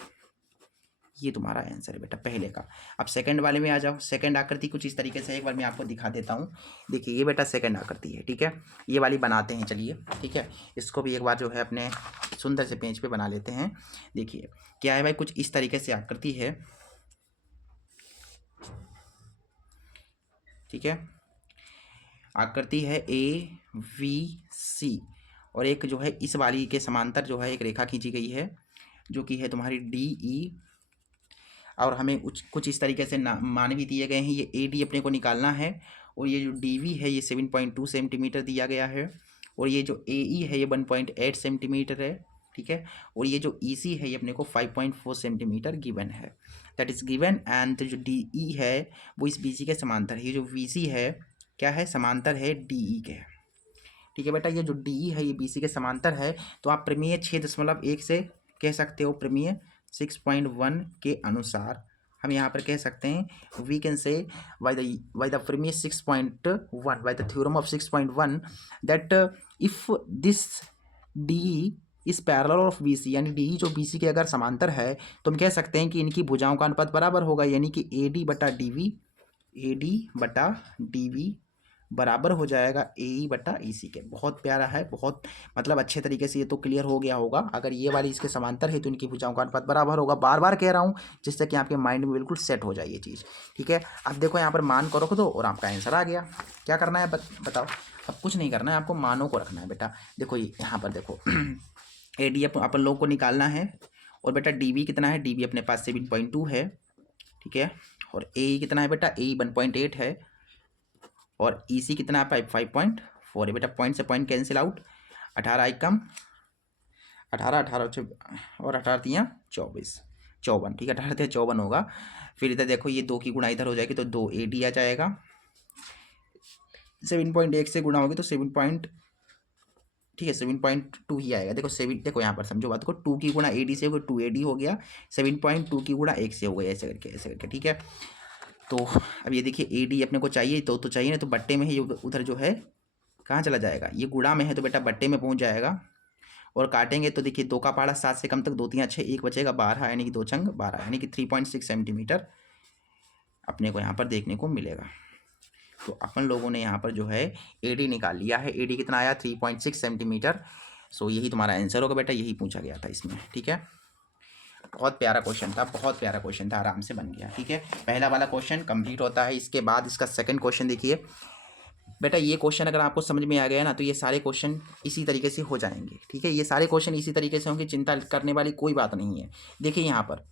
ये तुम्हारा आंसर है बेटा पहले का। अब सेकंड वाले में आ जाओ। सेकंड आकृति कुछ इस तरीके से, एक बार मैं आपको दिखा देता हूँ। देखिए ये बेटा सेकंड आकृति है, ठीक है, ये वाली बनाते हैं, चलिए ठीक है, इसको भी एक बार जो है अपने सुंदर से पेज पे बना लेते हैं। देखिए क्या है भाई, कुछ इस तरीके से आकृति है, ठीक है, आकृति है AVC, और एक जो है इस वाली के समांतर जो है एक रेखा खींची गई है जो कि है तुम्हारी DE, और हमें कुछ इस तरीके से मान भी दिए गए हैं। ये AD अपने को निकालना है, और ये जो DV है ये 7.2 सेंटीमीटर दिया गया है, और ये जो AE है ये 1.8 सेंटीमीटर है, ठीक है, और ये जो EC है ये अपने को 5.4 सेंटीमीटर गिवन है, दैट इज गिवन। एंड जो DE है वो इस BC के समांतर है, ये जो VC है क्या है, समांतर है DE के, ठीक है बेटा। ये जो DE है ये BC के समांतर है, तो आप प्रमेय 6.1 से कह सकते हो, प्रमेय 6.1 के अनुसार हम यहाँ पर कह सकते हैं, we can say by the प्रमेय 6.1, by the theorem of 6.1 that if this DE इस पैरेलल ऑफ BC, यानी DE जो BC के अगर समांतर है तो हम कह सकते हैं कि इनकी भुजाओं का अनुपात बराबर होगा, यानी कि AD बटा DV बराबर हो जाएगा AE बटा EC के। बहुत प्यारा है, बहुत मतलब अच्छे तरीके से ये तो क्लियर हो गया होगा। अगर ये वाली इसके समांतर है तो इनकी भुजाओं का अनुपात बराबर होगा, बार बार कह रहा हूँ जिससे कि आपके माइंड में बिल्कुल सेट हो जाए ये चीज़, ठीक है। अब देखो यहाँ पर मान को रख दो और आपका आंसर आ गया। क्या करना है बताओ, अब कुछ नहीं करना है, आपको मानों को रखना है बेटा। देखो ये यहाँ पर देखो AD अपन लोग को निकालना है, और बेटा DB कितना है, DB अपने पास 7.2 है, ठीक है, और AE कितना है बेटा, AE 1.8 है, और EC कितना है 5.4 है बेटा। पॉइंट से पॉइंट कैंसिल आउट, 18 एकम 18, 18 और 18 तियाँ 24, 54, ठीक है, 18 तियाँ 54 होगा। फिर इधर देखो ये 2 की गुणा इधर हो जाएगी तो 2 AD आ जाएगा, 7.1 से गुणा होगी तो 7 ठीक है 7.2 ही आएगा। देखो 7, देखो यहाँ पर समझो बात को, 2 की गुणा AD से होगा 2AD हो गया, 7.2 की गुणा 1 से हो गया, ऐसे करके ठीक है। तो अब ये देखिए AD अपने को चाहिए तो चाहिए ना, तो बट्टे में ही उधर जो है कहाँ चला जाएगा, ये गुणा में है तो बेटा बट्टे में पहुँच जाएगा। और काटेंगे तो देखिए 2 का पहाड़ा 7 से कम तक, 2 3 6, 1 बचेगा 12, यानी कि 2 छंग 12, यानी कि 3.6 सेंटीमीटर अपने को यहाँ पर देखने को मिलेगा। तो अपन लोगों ने यहाँ पर जो है AD निकाल लिया है। AD कितना आया 3.6 सेंटीमीटर। सो यही तुम्हारा आंसर होगा बेटा, यही पूछा गया था इसमें। ठीक है, बहुत प्यारा क्वेश्चन था, बहुत प्यारा क्वेश्चन था, आराम से बन गया। ठीक है, पहला वाला क्वेश्चन कंप्लीट होता है। इसके बाद इसका सेकंड क्वेश्चन देखिए बेटा, ये क्वेश्चन अगर आपको समझ में आ गया ना तो ये सारे क्वेश्चन इसी तरीके से हो जाएंगे। ठीक है, ये सारे क्वेश्चन इसी तरीके से होंगे, चिंता करने वाली कोई बात नहीं है। देखिए यहाँ पर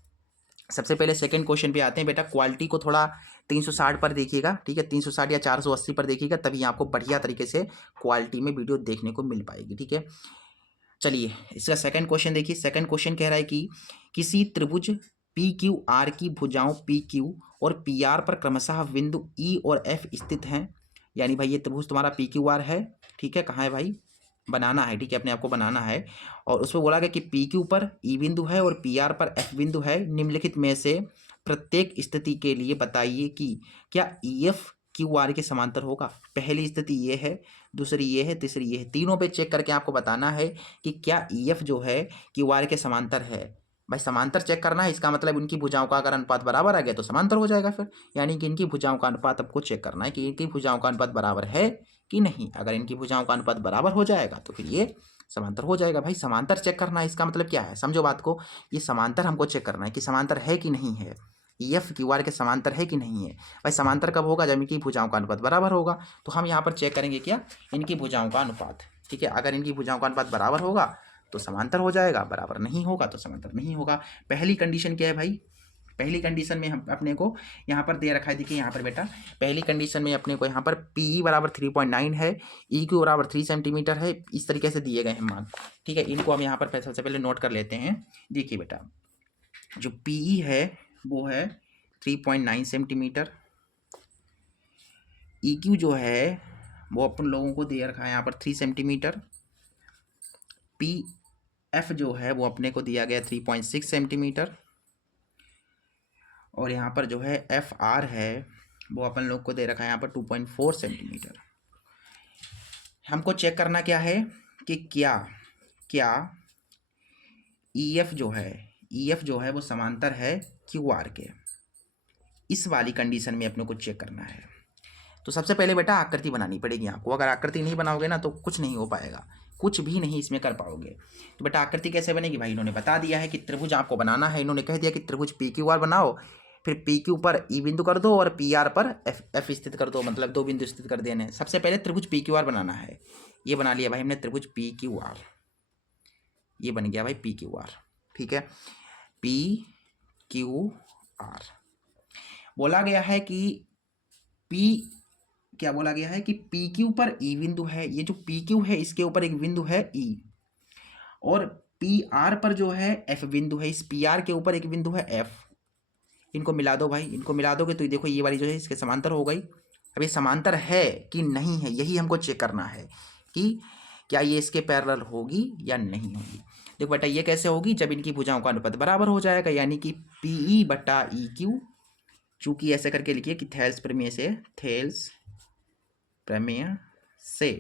सबसे पहले सेकंड क्वेश्चन पे आते हैं बेटा। क्वालिटी को थोड़ा 360 पर देखिएगा। ठीक है, 360 या 480 पर देखिएगा, तभी आपको बढ़िया तरीके से क्वालिटी में वीडियो देखने को मिल पाएगी। ठीक है, चलिए इसका सेकंड क्वेश्चन देखिए। सेकंड क्वेश्चन कह रहा है कि किसी त्रिभुज PQR की भुजाओं PQ और PR पर क्रमशः बिंदु E और F स्थित हैं। यानी भाई ये त्रिभुज तुम्हारा PQR है। ठीक है, कहाँ है भाई, बनाना है। ठीक है, अपने आप को बनाना है। और उसमें बोला गया कि PQ पर E बिंदु है और PR पर F बिंदु है। निम्नलिखित में से प्रत्येक स्थिति के लिए बताइए कि क्या EF QR के समांतर होगा। पहली स्थिति ये है, दूसरी ये है, तीसरी ये है। तीनों पे चेक करके आपको बताना है कि क्या EF जो है QR के समांतर है। भाई समांतर चेक करना है, इसका मतलब इनकी भुजाओं का अगर अनुपात बराबर आ गया तो समांतर हो जाएगा फिर। यानी कि इनकी भुजाओं का अनुपात आपको चेक करना है कि इनकी भुजाओं का अनुपात बराबर है कि नहीं। अगर इनकी भुजाओं का अनुपात बराबर हो जाएगा तो फिर ये समांतर हो जाएगा। भाई समांतर चेक करना है, इसका मतलब क्या है, समझो बात को। ये समांतर हमको चेक करना है कि समांतर है कि नहीं है, EF QR के समांतर है कि नहीं है। भाई समांतर कब होगा, जब इनकी भुजाओं का अनुपात बराबर होगा। तो हम यहाँ पर चेक करेंगे क्या, इनकी भुजाओं का अनुपात। ठीक है, अगर इनकी भुजाओं का अनुपात बराबर होगा तो समांतर हो जाएगा, बराबर नहीं होगा तो समांतर नहीं होगा। पहली कंडीशन क्या है भाई, पहली कंडीशन में हम अपने को यहाँ पर दे रखा है, देखिए यहाँ पर बेटा पहली कंडीशन में अपने को यहाँ पर PE बराबर 3.9 है, EQ बराबर 3 सेंटीमीटर है। इस तरीके से दिए गए हैं मान। ठीक है, इनको हम यहाँ पर सबसे पहले नोट कर लेते हैं। देखिए बेटा जो PE है वो है 3.9 सेंटीमीटर, EQ जो है वो अपन लोगों को दे रखा है यहाँ पर 3 सेंटीमीटर, PF जो है वो अपने को दिया गया 3.6 सेंटीमीटर, और यहाँ पर जो है FR है वो अपन लोग को दे रखा है यहाँ पर 2.4 सेंटीमीटर। हमको चेक करना क्या है कि क्या EF जो है वो समांतर है QR के। इस वाली कंडीशन में अपने को चेक करना है। तो सबसे पहले बेटा आकृति बनानी पड़ेगी आपको। अगर आकृति नहीं बनाओगे ना तो कुछ नहीं हो पाएगा, कुछ भी नहीं इसमें कर पाओगे। तो बेटा आकृति कैसे बनेगी, भाई इन्होंने बता दिया है कि त्रिभुज आपको बनाना है। इन्होंने कह दिया कि त्रिभुज PQR बनाओ, फिर PQ पर E बिंदु कर दो और PR पर F स्थित कर दो, मतलब 2 बिंदु स्थित कर देने। सबसे पहले त्रिभुज PQR बनाना है। ये बना लिया भाई हमने त्रिभुज PQR, ये बन गया भाई PQR। ठीक है, PQR बोला गया है कि क्या बोला गया है कि PQ पर E बिंदु है। ये जो PQ है इसके ऊपर एक बिंदु है E, और PR पर जो है F बिंदु है। इस PR के ऊपर एक बिंदु है F। इनको मिला दो भाई, इनको मिला दोगे तो देखो ये वाली जो है इसके समांतर हो गई। अब ये समांतर है कि नहीं है, यही हमको चेक करना है कि क्या ये इसके पैरेलल होगी या नहीं होगी। देखो बेटा ये कैसे होगी, जब इनकी भुजाओं का अनुपात बराबर हो जाएगा, यानी कि PE बटा EQ। चूंकि ऐसे करके लिखिए कि थेल्स प्रमेय से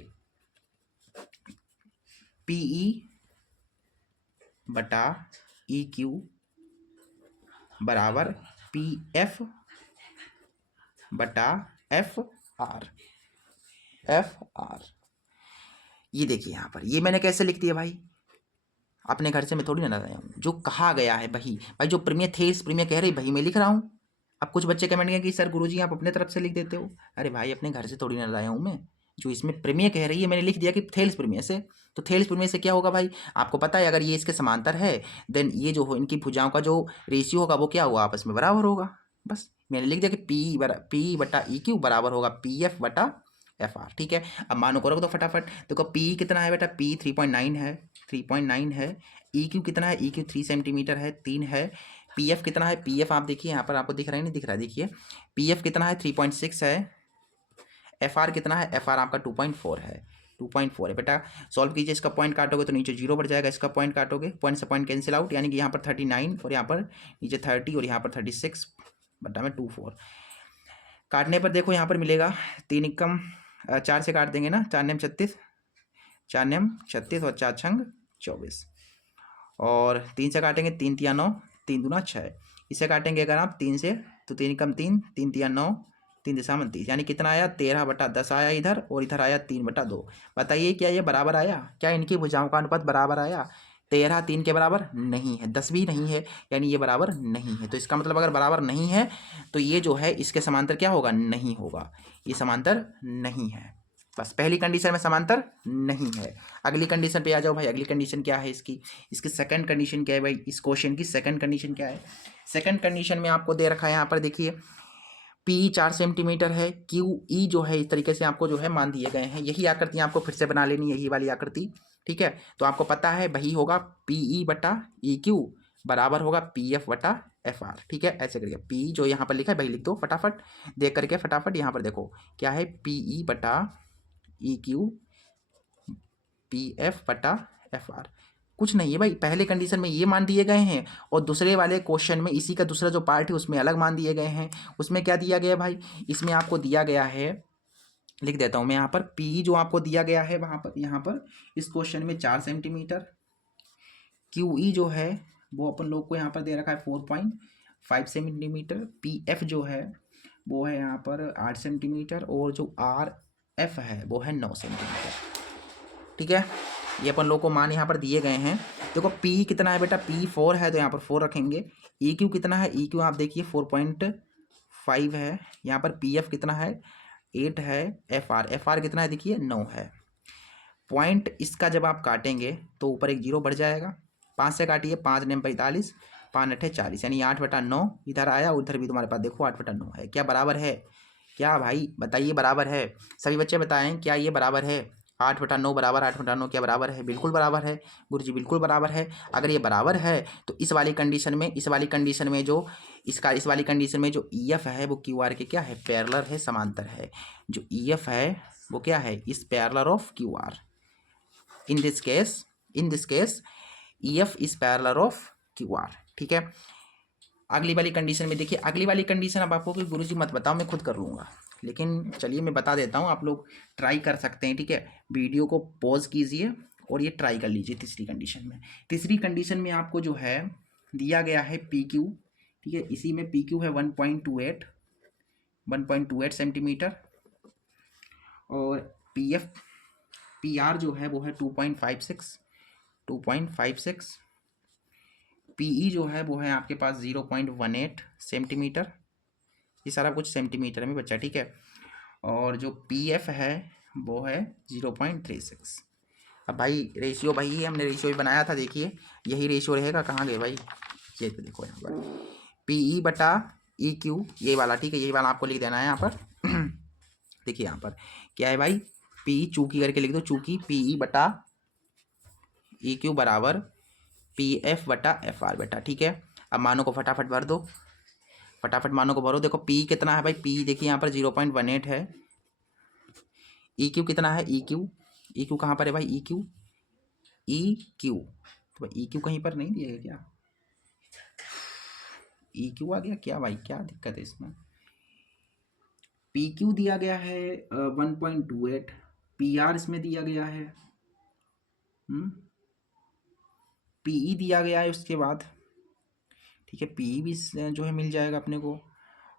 PE बटा EQ बराबर PF बटा FR। ये देखिए यहाँ पर ये मैंने कैसे लिख दिया भाई, अपने घर से मैं थोड़ी ना लाया हूँ, जो कहा गया है भाई जो प्रमेय थे इस प्रमेय कह रही भाई मैं लिख रहा हूँ। अब कुछ बच्चे कमेंट करेंगे कि सर गुरुजी आप अपने तरफ से लिख देते हो। अरे भाई अपने घर से थोड़ी ना लाया हूँ मैं, जो इसमें प्रमेय कह रही है मैंने लिख दिया कि थेल्स प्रमेय से। तो थेल्स प्रमेय से क्या होगा भाई, आपको पता है अगर ये इसके समांतर है देन ये जो हो इनकी भुजाओं का जो रेशियो होगा वो क्या होगा, आपस में बराबर होगा। बस मैंने लिख दिया कि PE बटा EQ बराबर होगा PF बटा FR। ठीक है, अब मानो करोगे तो फटाफट देखो PE कितना है बेटा, PE 3.9 है। EQ कितना है, EQ 3 सेंटीमीटर है, 3 है। PF कितना है, PF आप देखिए यहाँ पर आपको दिख रहा है नहीं दिख रहा है, देखिए PF कितना है 3.6 है। एफ आर कितना है, एफ आर आपका 2.4 है, 2.4 है बेटा। सॉल्व कीजिए, इसका पॉइंट काटोगे तो नीचे 0 बढ़ जाएगा, इसका पॉइंट काटोगे, पॉइंट से पॉइंट कैंसिल आउट, यानी कि यहाँ पर 39 और यहाँ पर नीचे 30 और यहाँ पर 36 बटा में 24। काटने पर देखो यहाँ पर मिलेगा 3 एकम 4 से काट देंगे ना, 4 नेम 36, 4 नेम 36 और 4 छंग 24, और 3 से काटेंगे 3 तिया 9, 3 दूना 6। इसे काटेंगे अगर आप 3 से तो 3 एकम 3, 3 तिया 9, 3 दिशा 29, यानी कितना आया 13/10 आया इधर, और इधर आया 3/2। बताइए क्या ये बराबर आया, क्या इनकी भुजाओं का अनुपात बराबर आया? 13 3 के बराबर नहीं है, 10 भी नहीं है, यानी ये बराबर नहीं है। तो इसका मतलब अगर बराबर नहीं है तो ये जो है इसके समांतर क्या होगा, नहीं होगा, ये समांतर नहीं है। बस पहली कंडीशन में समांतर नहीं है। अगली कंडीशन पे आ जाओ भाई, अगली कंडीशन क्या है इसकी सेकंड कंडीशन क्या है भाई, इस क्वेश्चन की सेकंड कंडीशन क्या है? सेकंड कंडीशन में आपको दे रखा है यहाँ पर देखिए, पी 4 सेंटीमीटर है, क्यू ई जो है इस तरीके से आपको जो है मान दिए गए हैं। यही आकृति आपको फिर से बना लेनी है, यही वाली आकृति, ठीक है। तो आपको पता है वही होगा पी ई बटा ई क्यू बराबर होगा पी एफ बटा एफ आर, ठीक है। ऐसे करके पी जो यहाँ पर लिखा है वही लिख दो फटाफट, देख करके फटाफट। यहाँ पर देखो क्या है, पी ई बटा ई क्यू पी एफ बटा एफ आर, कुछ नहीं है भाई। पहले कंडीशन में ये मान दिए गए हैं और दूसरे वाले क्वेश्चन में इसी का दूसरा जो पार्ट है उसमें अलग मान दिए गए हैं। उसमें क्या दिया गया भाई, इसमें आपको दिया गया है, लिख देता हूँ मैं यहाँ पर, पी जो आपको दिया गया है वहाँ पर, यहाँ पर इस क्वेश्चन में 4 सेंटीमीटर, क्यू ई जो है वो अपन लोग को यहाँ पर दे रखा है 4.5 सेंटीमीटर, पी एफ जो है वो है यहाँ पर 8 सेंटीमीटर, और जो आर एफ है वो है 9 सेंटीमीटर, ठीक है। ये अपन लोग को मान यहाँ पर दिए गए हैं। देखो P कितना है बेटा, P 4 है तो यहाँ पर 4 रखेंगे। EQ कितना है, EQ आप देखिए 4.5 है। यहाँ पर PF कितना है, 8 है। FR कितना है देखिए 9 है। पॉइंट इसका जब आप काटेंगे तो ऊपर एक 0 बढ़ जाएगा, 5 से काटिए, 5 नेम 45, 5 8 40, यानी 8/9 इधर आया, उधर भी तुम्हारे पास देखो 8/9 है। क्या बराबर है, क्या भाई बताइए बराबर है? सभी बच्चे बताएं क्या ये बराबर है? 8/9 बराबर 8/9 क्या बराबर है? बिल्कुल बराबर है गुरुजी, बिल्कुल बराबर है। अगर ये बराबर है तो इस वाली कंडीशन में इस वाली कंडीशन में जो EF है वो QR के क्या है, पैरेलल है, समांतर है। जो EF है वो क्या है, इस parallel of QR। In this case EF is parallel of QR, ठीक है। अगली वाली कंडीशन में देखिए, अगली वाली कंडीशन अब आपको कि गुरुजी मत बताओ, मैं खुद कर लूँगा, लेकिन चलिए मैं बता देता हूँ, आप लोग ट्राई कर सकते हैं, ठीक है। वीडियो को पॉज कीजिए और ये ट्राई कर लीजिए। तीसरी कंडीशन में आपको जो है दिया गया है PQ, ठीक है। इसी में PQ है 1.28 सेंटीमीटर, और PR जो है वो है 2.56, PE जो है वो है आपके पास 0.18 सेंटीमीटर, ये सारा कुछ सेंटीमीटर में बच्चा, ठीक है। और जो PF है वो है 0.36। अब भाई रेशियो भाई हमने रेशियो भी बनाया था, देखिए यही रेशियो रहेगा, कहाँ गए भाई, ये तो देखो यहाँ पर PE बटा EQ, ये वाला, ठीक है, यही वाला आपको लिख देना है यहाँ पर। देखिए यहाँ पर क्या है भाई, PE चूकी करके लिख दो, चूकी PE बटा EQ बराबर PF बटा FR बेटा, ठीक है। अब मानों को फटाफट भर दो, फटाफट मानों को भरो। देखो P कितना है भाई, P देखिए यहाँ पर 0.18 है। EQ कितना है, EQ कहाँ पर है भाई, EQ तो भाई EQ कहीं पर नहीं दिया है क्या, EQ आ गया क्या भाई, क्या दिक्कत है इसमें? PQ दिया गया है 1.28, PR इसमें दिया गया है, PE दिया गया है उसके बाद, ठीक है। PE भी जो है मिल जाएगा अपने को,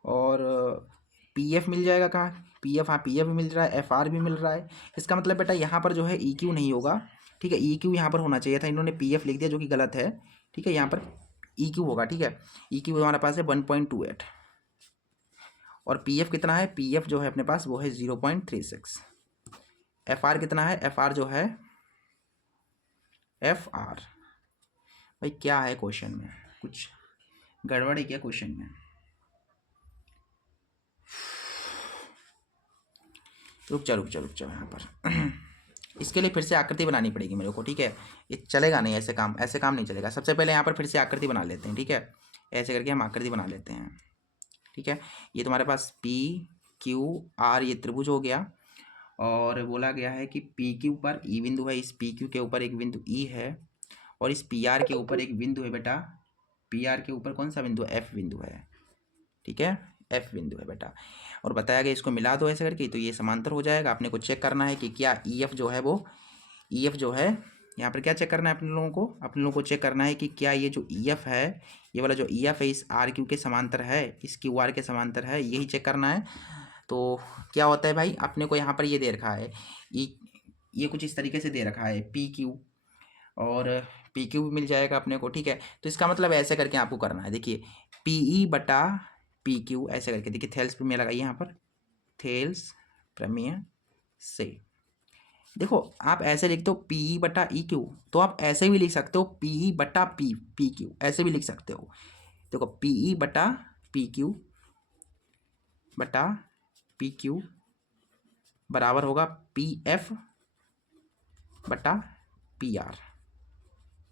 और PF मिल जाएगा, कहाँ PF, हाँ PF भी मिल रहा है, FR भी मिल रहा है। इसका मतलब बेटा यहाँ पर जो है EQ नहीं होगा, ठीक है। EQ यहाँ पर होना चाहिए था, इन्होंने PF लिख दिया जो कि गलत है, ठीक है। यहाँ पर EQ होगा, ठीक है। EQ हमारे पास है 1.28, और PF कितना है, PF जो है अपने पास वो है 0.36। FR कितना है, FR जो है FR, भाई क्या है क्वेश्चन में, कुछ गड़बड़ है क्या क्वेश्चन में? रुक जाओ यहाँ पर। इसके लिए फिर से आकृति बनानी पड़ेगी मेरे को, ठीक है। ये चलेगा नहीं, ऐसे काम नहीं चलेगा। सबसे पहले यहाँ पर फिर से आकृति बना लेते हैं, ठीक है। ऐसे करके हम आकृति बना लेते हैं, ठीक है। ये तुम्हारे पास QR ये त्रिभुज हो गया, और बोला गया है कि PQ पर E बिंदु है, इस PQ के ऊपर एक बिंदु E है, और इस PR के ऊपर एक बिंदु है बेटा, PR के ऊपर कौन सा बिंदु है, F बिंदु है, ठीक है, F बिंदु है बेटा। और बताया गया इसको मिला दो ऐसे करके, तो ये समांतर हो जाएगा। अपने को चेक करना है कि क्या EF जो है वो, EF जो है यहाँ पर क्या चेक करना है अपने लोगों को चेक करना है कि क्या ये जो EF है, ये वाला जो EF है इस RQ के समांतर है, इस QR के समांतर है, यही चेक करना है। तो क्या होता है भाई, अपने को यहाँ पर ये दे रखा है, ये कुछ इस तरीके से दे रखा है PQ, और PQ भी मिल जाएगा अपने को, ठीक है। तो इसका मतलब ऐसे करके आपको करना है, देखिए PE बटा PQ ऐसे करके, देखिए थेल्स प्रमेय लगाइए यहाँ पर, थेल्स प्रमेय से देखो आप ऐसे लिखते हो PE बटा EQ, तो आप ऐसे भी लिख सकते हो PE बटा PQ, ऐसे भी लिख सकते हो। देखो PE बटा PQ बटा PQ बराबर होगा PF बटा PR,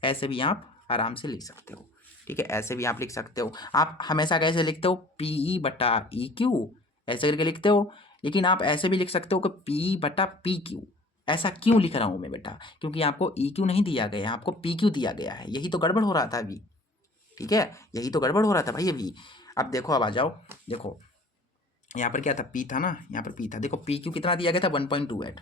ऐसे भी आप आराम से लिख सकते हो, ठीक है, ऐसे भी आप लिख सकते हो। आप हमेशा कैसे लिखते हो, PE बटा EQ ऐसे करके लिखते हो, लेकिन आप ऐसे भी लिख सकते हो कि PE बटा PQ। ऐसा क्यों लिख रहा हूँ मैं बेटा, क्योंकि आपको EQ नहीं दिया गया है, आपको PQ दिया गया है, यही तो गड़बड़ हो रहा था अभी, ठीक है, यही तो गड़बड़ हो रहा था भाई अभी। अब देखो, अब आ जाओ, देखो यहाँ पर क्या था, P था ना, यहाँ पर P था, देखो PQ कितना दिया गया था 1.28,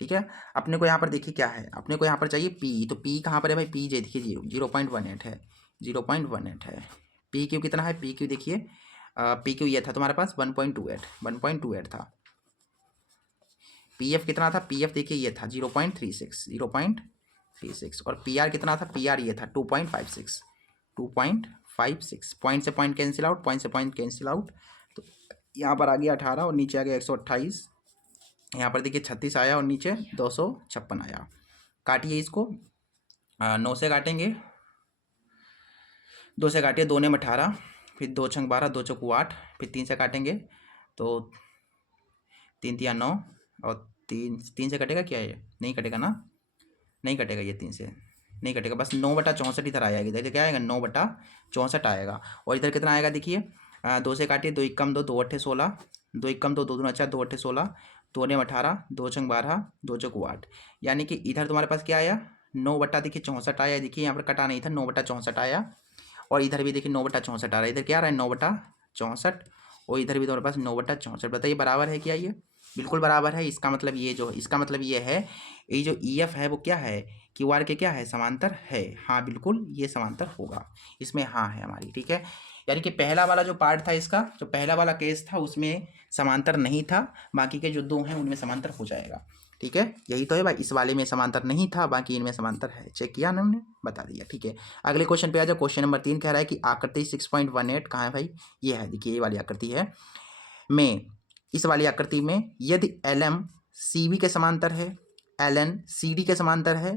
ठीक है। अपने को यहाँ पर देखिए क्या है, अपने को यहाँ पर चाहिए P, तो P कहाँ पर है भाई, P देखिए 0.18 है, 0.18 है। PQ कितना है, PQ देखिए, PQ ये था तुम्हारे पास 1.28 था। PF कितना था, PF देखिए ये था 0.36, और PR कितना था, PR ये था 2.56, पॉइंट से पॉइंट कैंसिल आउट, पॉइंट से पॉइंट कैंसिल आउट, तो यहाँ पर आ गया 18 और नीचे आ गया 128, यहाँ पर देखिए 36 आया और नीचे 256 आया। काटिए इसको, 9 से काटेंगे, 2 से काटिए, 2 ने 18, फिर 2 छंग 12, 2 चौकू 8, फिर 3 से काटेंगे तो 3 तिया 9, और 3 से कटेगा क्या, ये नहीं कटेगा ना, नहीं कटेगा, ये 3 से नहीं कटेगा, बस 9/64 इधर आएगा, इधर क्या आएगा 9/64 आएगा। और इधर कितना आएगा देखिए, 2 से काटिए, 2 एकम 2, 2 अट्ठे 16, 2 एकम 2, 2 दूना 4, 2 अट्ठे 16, 2 ने 18, 2 छंग 12, 2 चौकू 8, यानी कि इधर तुम्हारे पास क्या आया 9/64 आया, देखिए यहाँ पर कटा नहीं था, 9/64 आया, और इधर भी देखिए 9/64 आ रहा है, इधर क्या आ रहा है 9/64, और इधर भी तुम्हारे पास 9/64, बताइए बराबर है क्या, ये बिल्कुल बराबर है। इसका मतलब ये जो, इसका मतलब ये है, ये जो EF है वो क्या है, QR के क्या है, समांतर है, हाँ बिल्कुल ये समांतर होगा, इसमें हाँ है हमारी, ठीक है। यानी कि पहला वाला जो पार्ट था इसका, जो पहला वाला केस था उसमें समांतर नहीं था, बाकी के जो 2 हैं उनमें समांतर हो जाएगा, ठीक है। यही तो है भाई, इस वाले में समांतर नहीं था, बाकी इनमें समांतर है, चेक किया ना हमने, बता दिया, ठीक है। अगले क्वेश्चन पे आ जाओ, क्वेश्चन नंबर 3 कह रहा है कि आकृति 6.18 कहाँ है भाई, ये है, देखिए ये वाली आकृति है, में इस वाली आकृति में यदि LM CV के समांतर है, LN CD के समांतर है,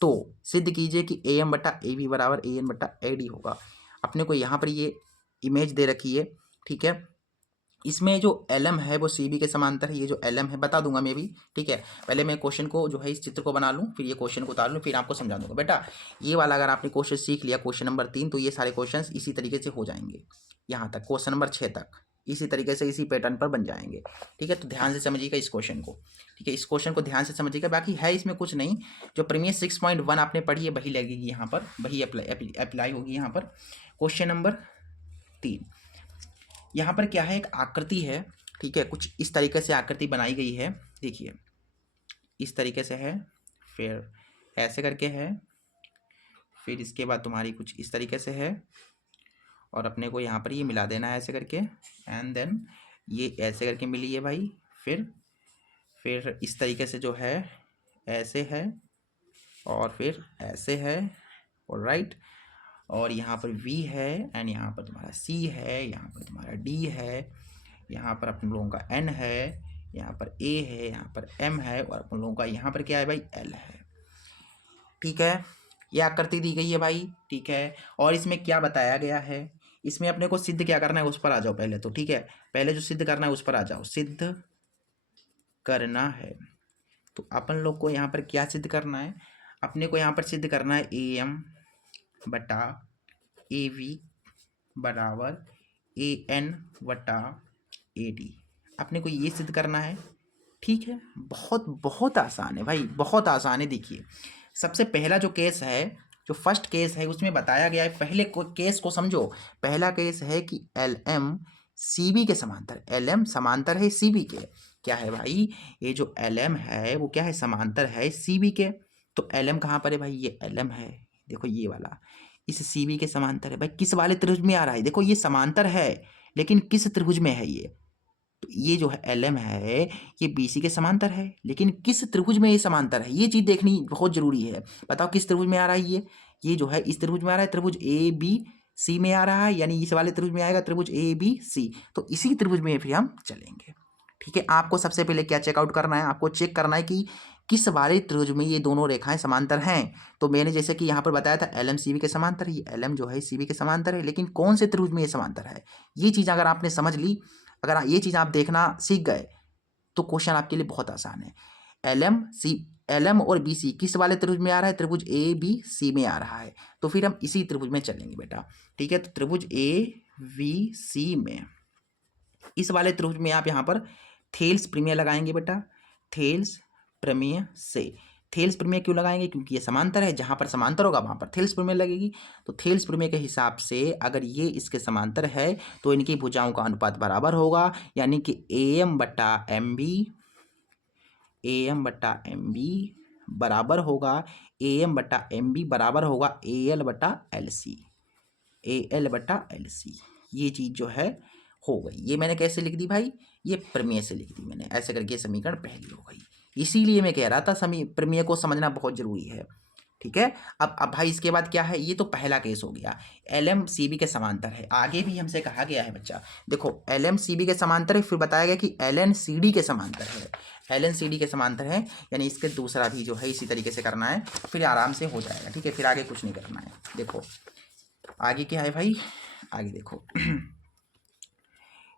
तो सिद्ध कीजिए कि AM बटा AB बराबर AN बटा AD होगा। अपने को यहाँ पर ये इमेज दे रखी है, ठीक है, इसमें जो LM है वो CB के समांतर है, ये जो LM है बता दूंगा मैं भी, ठीक है। पहले मैं क्वेश्चन को जो है इस चित्र को बना लूँ, फिर ये क्वेश्चन को उतार लूँ, फिर आपको समझा दूंगा बेटा। ये वाला अगर आपने क्वेश्चन सीख लिया, क्वेश्चन नंबर 3, तो ये सारे क्वेश्चन इसी तरीके से हो जाएंगे, यहाँ तक क्वेश्चन नंबर 6 तक इसी तरीके से इसी पैटर्न पर बन जाएंगे, ठीक है। तो ध्यान से समझिएगा इस क्वेश्चन को, ठीक है, इस क्वेश्चन को ध्यान से समझिएगा, बाकी है इसमें कुछ नहीं, जो प्रीमियर 6.1 आपने पढ़ी है वही लगेगी यहाँ पर, वही अप्लाई होगी यहाँ पर। क्वेश्चन नंबर 3, यहाँ पर क्या है, एक आकृति है, ठीक है, कुछ इस तरीके से आकृति बनाई गई है, देखिए इस तरीके से है, फिर ऐसे करके है, फिर इसके बाद तुम्हारी कुछ इस तरीके से है, और अपने को यहाँ पर ये मिला देना है ऐसे करके, एंड देन ये ऐसे करके मिली है भाई, फिर इस तरीके से जो है ऐसे है, और फिर ऐसे है, और राइट, और यहाँ पर V है, एंड यहाँ पर तुम्हारा C है, यहाँ पर तुम्हारा D है, यहाँ पर अपन लोगों का N है, यहाँ पर A है, यहाँ पर M है, और अपन लोगों का यहाँ पर क्या है भाई L है, ठीक है। यह आकृति दी गई है भाई, ठीक है। और इसमें क्या बताया गया है, इसमें अपने को सिद्ध क्या करना है उस पर आ जाओ पहले तो, ठीक है, पहले जो सिद्ध करना है उस पर आ जाओ, सिद्ध करना है, तो अपन लोग को यहाँ पर क्या सिद्ध करना है, अपने को यहाँ पर सिद्ध करना है AM बटा AV बराबर AN बटा AD, अपने को ये सिद्ध करना है। ठीक है, बहुत बहुत आसान है भाई, बहुत आसान है। देखिए सबसे पहला जो केस है, जो फर्स्ट केस है उसमें बताया गया है, पहले केस को समझो। पहला केस है कि एल एम सी बी के समांतर, एल एम समांतर है सी बी के। क्या है भाई, ये जो एल एम है वो क्या है, समांतर है सी बी के। तो एल एम कहाँ पर है भाई, ये एल एम है, देखो ये वाला इस सी बी के समांतर है। भाई किस वाले त्रिभुज में आ रहा है, देखो ये समांतर है लेकिन किस त्रिभुज में है ये, तो ये जो है एल एम है ये बी सी के समांतर है, लेकिन किस त्रिभुज में ये समांतर है, ये चीज देखनी बहुत जरूरी है। बताओ किस त्रिभुज में आ रहा है ये जो है इस त्रिभुज में आ रहा है, त्रिभुज ए बी सी में आ रहा है, यानी इस वाले त्रिभुज में आएगा त्रिभुज ए बी सी, तो इसी त्रिभुज में फिर हम चलेंगे। ठीक है, आपको सबसे पहले क्या चेकआउट करना है, आपको चेक करना है कि किस वाले त्रिभुज में ये दोनों रेखाएं समांतर हैं। तो मैंने जैसे कि यहाँ पर बताया था एल एम सी बी के समांतर है, ये एल एम जो है सी बी के समांतर है, लेकिन कौन से त्रिभुज में ये समांतर है, ये चीज़ अगर आपने समझ ली, अगर ये चीज़ आप देखना सीख गए तो क्वेश्चन आपके लिए बहुत आसान है। एल एम और बी सी किस वाले त्रिभुज में आ रहा है, त्रिभुज ए बी सी में आ रहा है, तो फिर हम इसी त्रिभुज में चलेंगे बेटा। ठीक है, तो त्रिभुज ए बी सी में, इस वाले त्रिभुज में आप यहाँ पर थेल्स प्रमेय लगाएंगे बेटा। थेल्स प्रमेय से, थेल्स प्रमेय क्यों लगाएंगे, क्योंकि ये समांतर है, जहां पर समांतर होगा वहां पर थेल्स प्रमेय लगेगी। तो थेल्स प्रमेय के हिसाब से अगर ये इसके समांतर है तो इनकी भुजाओं का अनुपात बराबर होगा, यानी कि ए एम बटा एम बी, ए एम बटा एम बी बराबर होगा, ए एम बटा एम बी बराबर होगा ए एल बटा एल सी, ए एल बटा एल सी। ये चीज़ जो है हो गई। ये मैंने कैसे लिख दी भाई, ये प्रमेय से लिख दी मैंने, ऐसे करके समीकरण पहली हो गई। इसीलिए मैं कह रहा था प्रमेय को समझना बहुत जरूरी है। ठीक है, अब भाई इसके बाद क्या है, ये तो पहला केस हो गया, एल एम सी बी के समांतर है। आगे भी हमसे कहा गया है बच्चा, देखो एल एम सी बी के समांतर है, फिर बताया गया कि एल एन सी डी के समांतर है, एल एन सी डी के समांतर है, यानी इसके दूसरा भी जो है इसी तरीके से करना है, फिर आराम से हो जाएगा। ठीक है, फिर आगे कुछ नहीं करना है। देखो आगे क्या है भाई, आगे देखो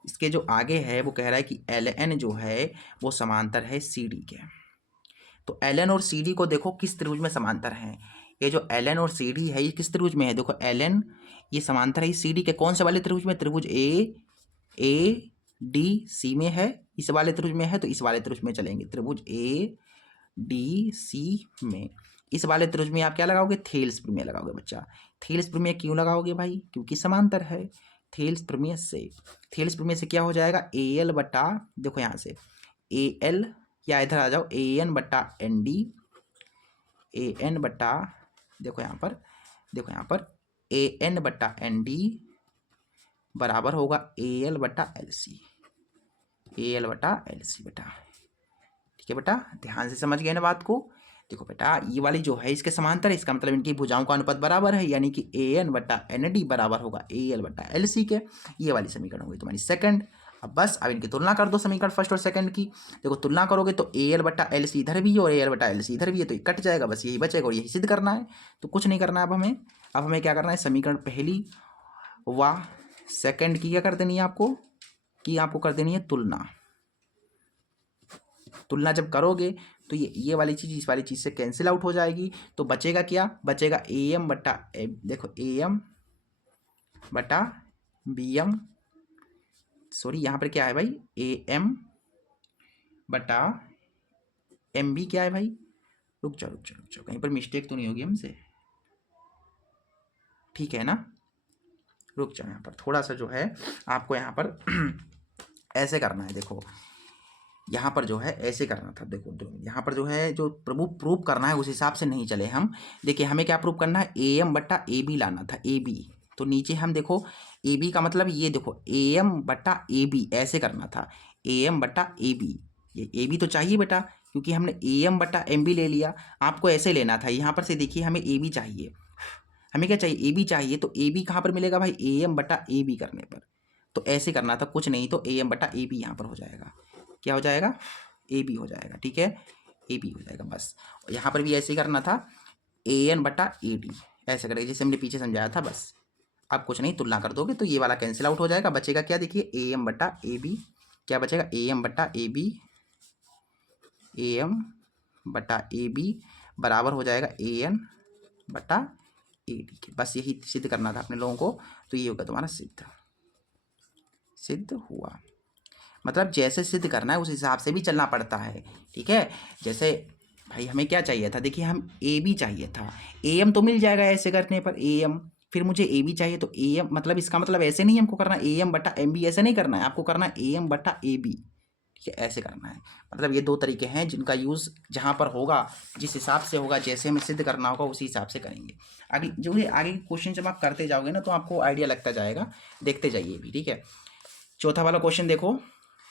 इसके जो आगे है वो कह रहा है कि एल एन जो है वो समांतर है सी डी के। तो एल एन और सी डी को देखो किस त्रिभुज में समांतर हैं। ये जो एल एन और सी डी है ये किस त्रिभुज में है, देखो एल एन ये समांतर है सी डी के, कौन से वाले त्रिभुज में, त्रिभुज ए डी सी में है, इस वाले त्रिभुज में है, तो इस वाले त्रिभुज में चलेंगे, त्रिभुज ए डी सी में। इस वाले त्रिभुज में आप क्या लगाओगे, थेल्स प्रमेय लगाओगे बच्चा। थेल्स प्रमेय क्यों लगाओगे भाई, क्योंकि समांतर है। थेल्स प्रमेय से, थेल्स प्रमेय से क्या हो जाएगा, ए एल बटा, देखो यहाँ से ए एल, या इधर आ जाओ ए एन बटा एन डी, ए एन बटा, देखो यहाँ पर, देखो यहाँ पर ए एन बटा एन डी बराबर होगा ए एल बटा एल सी, ए एल बटा एल सी बेटा। ठीक है बेटा, ध्यान से समझ गए ना बात को। देखो बेटा ये वाली जो है इसके समांतर है, इसका मतलब इनकी भुजाओं का अनुपात बराबर है, यानी कि ए एन बटा एन डी बराबर होगा ए एल बटा एल सी के। ये वाली समीकरण होगी तुम्हारी सेकंड। अब बस अब इनकी तुलना कर दो, समीकरण फर्स्ट और सेकंड की। देखो तुलना करोगे तो ए एल बटा एल सी इधर भी है और ए एल बटा एल सी इधर भी है, तो ये कट जाएगा, बस यही बचेगा और यही सिद्ध करना है। तो कुछ नहीं करना है अब हमें क्या करना है, समीकरण पहली व सेकंड की क्या कर देनी है आपको, कि आपको कर देनी है तुलना। तुलना जब करोगे तो ये वाली चीज़ इस वाली चीज़ से कैंसिल आउट हो जाएगी, तो बचेगा क्या, बचेगा ए एम बटा, देखो ए एम बटा बी एम, सॉरी यहाँ पर क्या है भाई, ए एम बटा एम बी क्या है भाई, रुक जाओ कहीं पर मिस्टेक तो नहीं होगी हमसे, ठीक है ना। रुक जाओ, यहाँ पर थोड़ा सा जो है आपको यहाँ पर ऐसे करना है, देखो यहाँ पर जो है ऐसे करना था, देखो यहाँ पर जो है जो प्रूव करना है उस हिसाब से नहीं चले हम। देखिए हमें क्या प्रूव करना है, ए एम बटा ए बी लाना था, ए बी, तो नीचे हम देखो ए बी का मतलब ये देखो ए एम बटा ए बी ऐसे करना था, ए एम बटा ए बी, ये ए बी तो चाहिए बेटा क्योंकि हमने ए एम बटा एम बी ले लिया, आपको ऐसे लेना था। यहाँ पर से देखिए हमें ए बी चाहिए, हमें क्या चाहिए, ए बी चाहिए, तो ए बी कहाँ पर मिलेगा भाई, ए एम बटा ए बी करने पर, तो ऐसे करना था, कुछ नहीं तो ए एम बटा ए बी यहाँ पर हो जाएगा, क्या हो जाएगा, ए बी हो जाएगा। ठीक है, ए बी हो जाएगा बस। और यहाँ पर भी ऐसे ही करना था, ए एन बटा ए डी ऐसे करेंगे जैसे हमने पीछे समझाया था बस। अब कुछ नहीं, तुलना कर दोगे तो ये वाला कैंसिल आउट हो जाएगा, बचेगा क्या, देखिए ए एम बटा ए बी, क्या बचेगा, ए एम बटा ए बी, ए एम बटा ए बी बराबर हो जाएगा ए एन बटा ए डी के। बस यही सिद्ध करना था अपने लोगों को, तो ये होगा तुम्हारा सिद्ध, सिद्ध हुआ। मतलब जैसे सिद्ध करना है उस हिसाब से भी चलना पड़ता है, ठीक है। जैसे भाई हमें क्या चाहिए था, देखिए हम ए बी चाहिए था, ए एम तो मिल जाएगा ऐसे करने पर, ए एम, फिर मुझे ए बी चाहिए तो ए एम, मतलब इसका मतलब ऐसे नहीं हमको करना ए एम बटा एम बी, ऐसे नहीं करना है आपको, करना है ए एम बटा ए बी, ठीक है, ऐसे करना है। मतलब ये दो तरीके हैं जिनका यूज़ जहाँ पर होगा, जिस हिसाब से होगा, जैसे हमें सिद्ध करना होगा उसी हिसाब से करेंगे। आगे जो है आगे क्वेश्चन जब आप करते जाओगे ना तो आपको आइडिया लगता जाएगा, देखते जाइए भी, ठीक है। चौथा वाला क्वेश्चन देखो,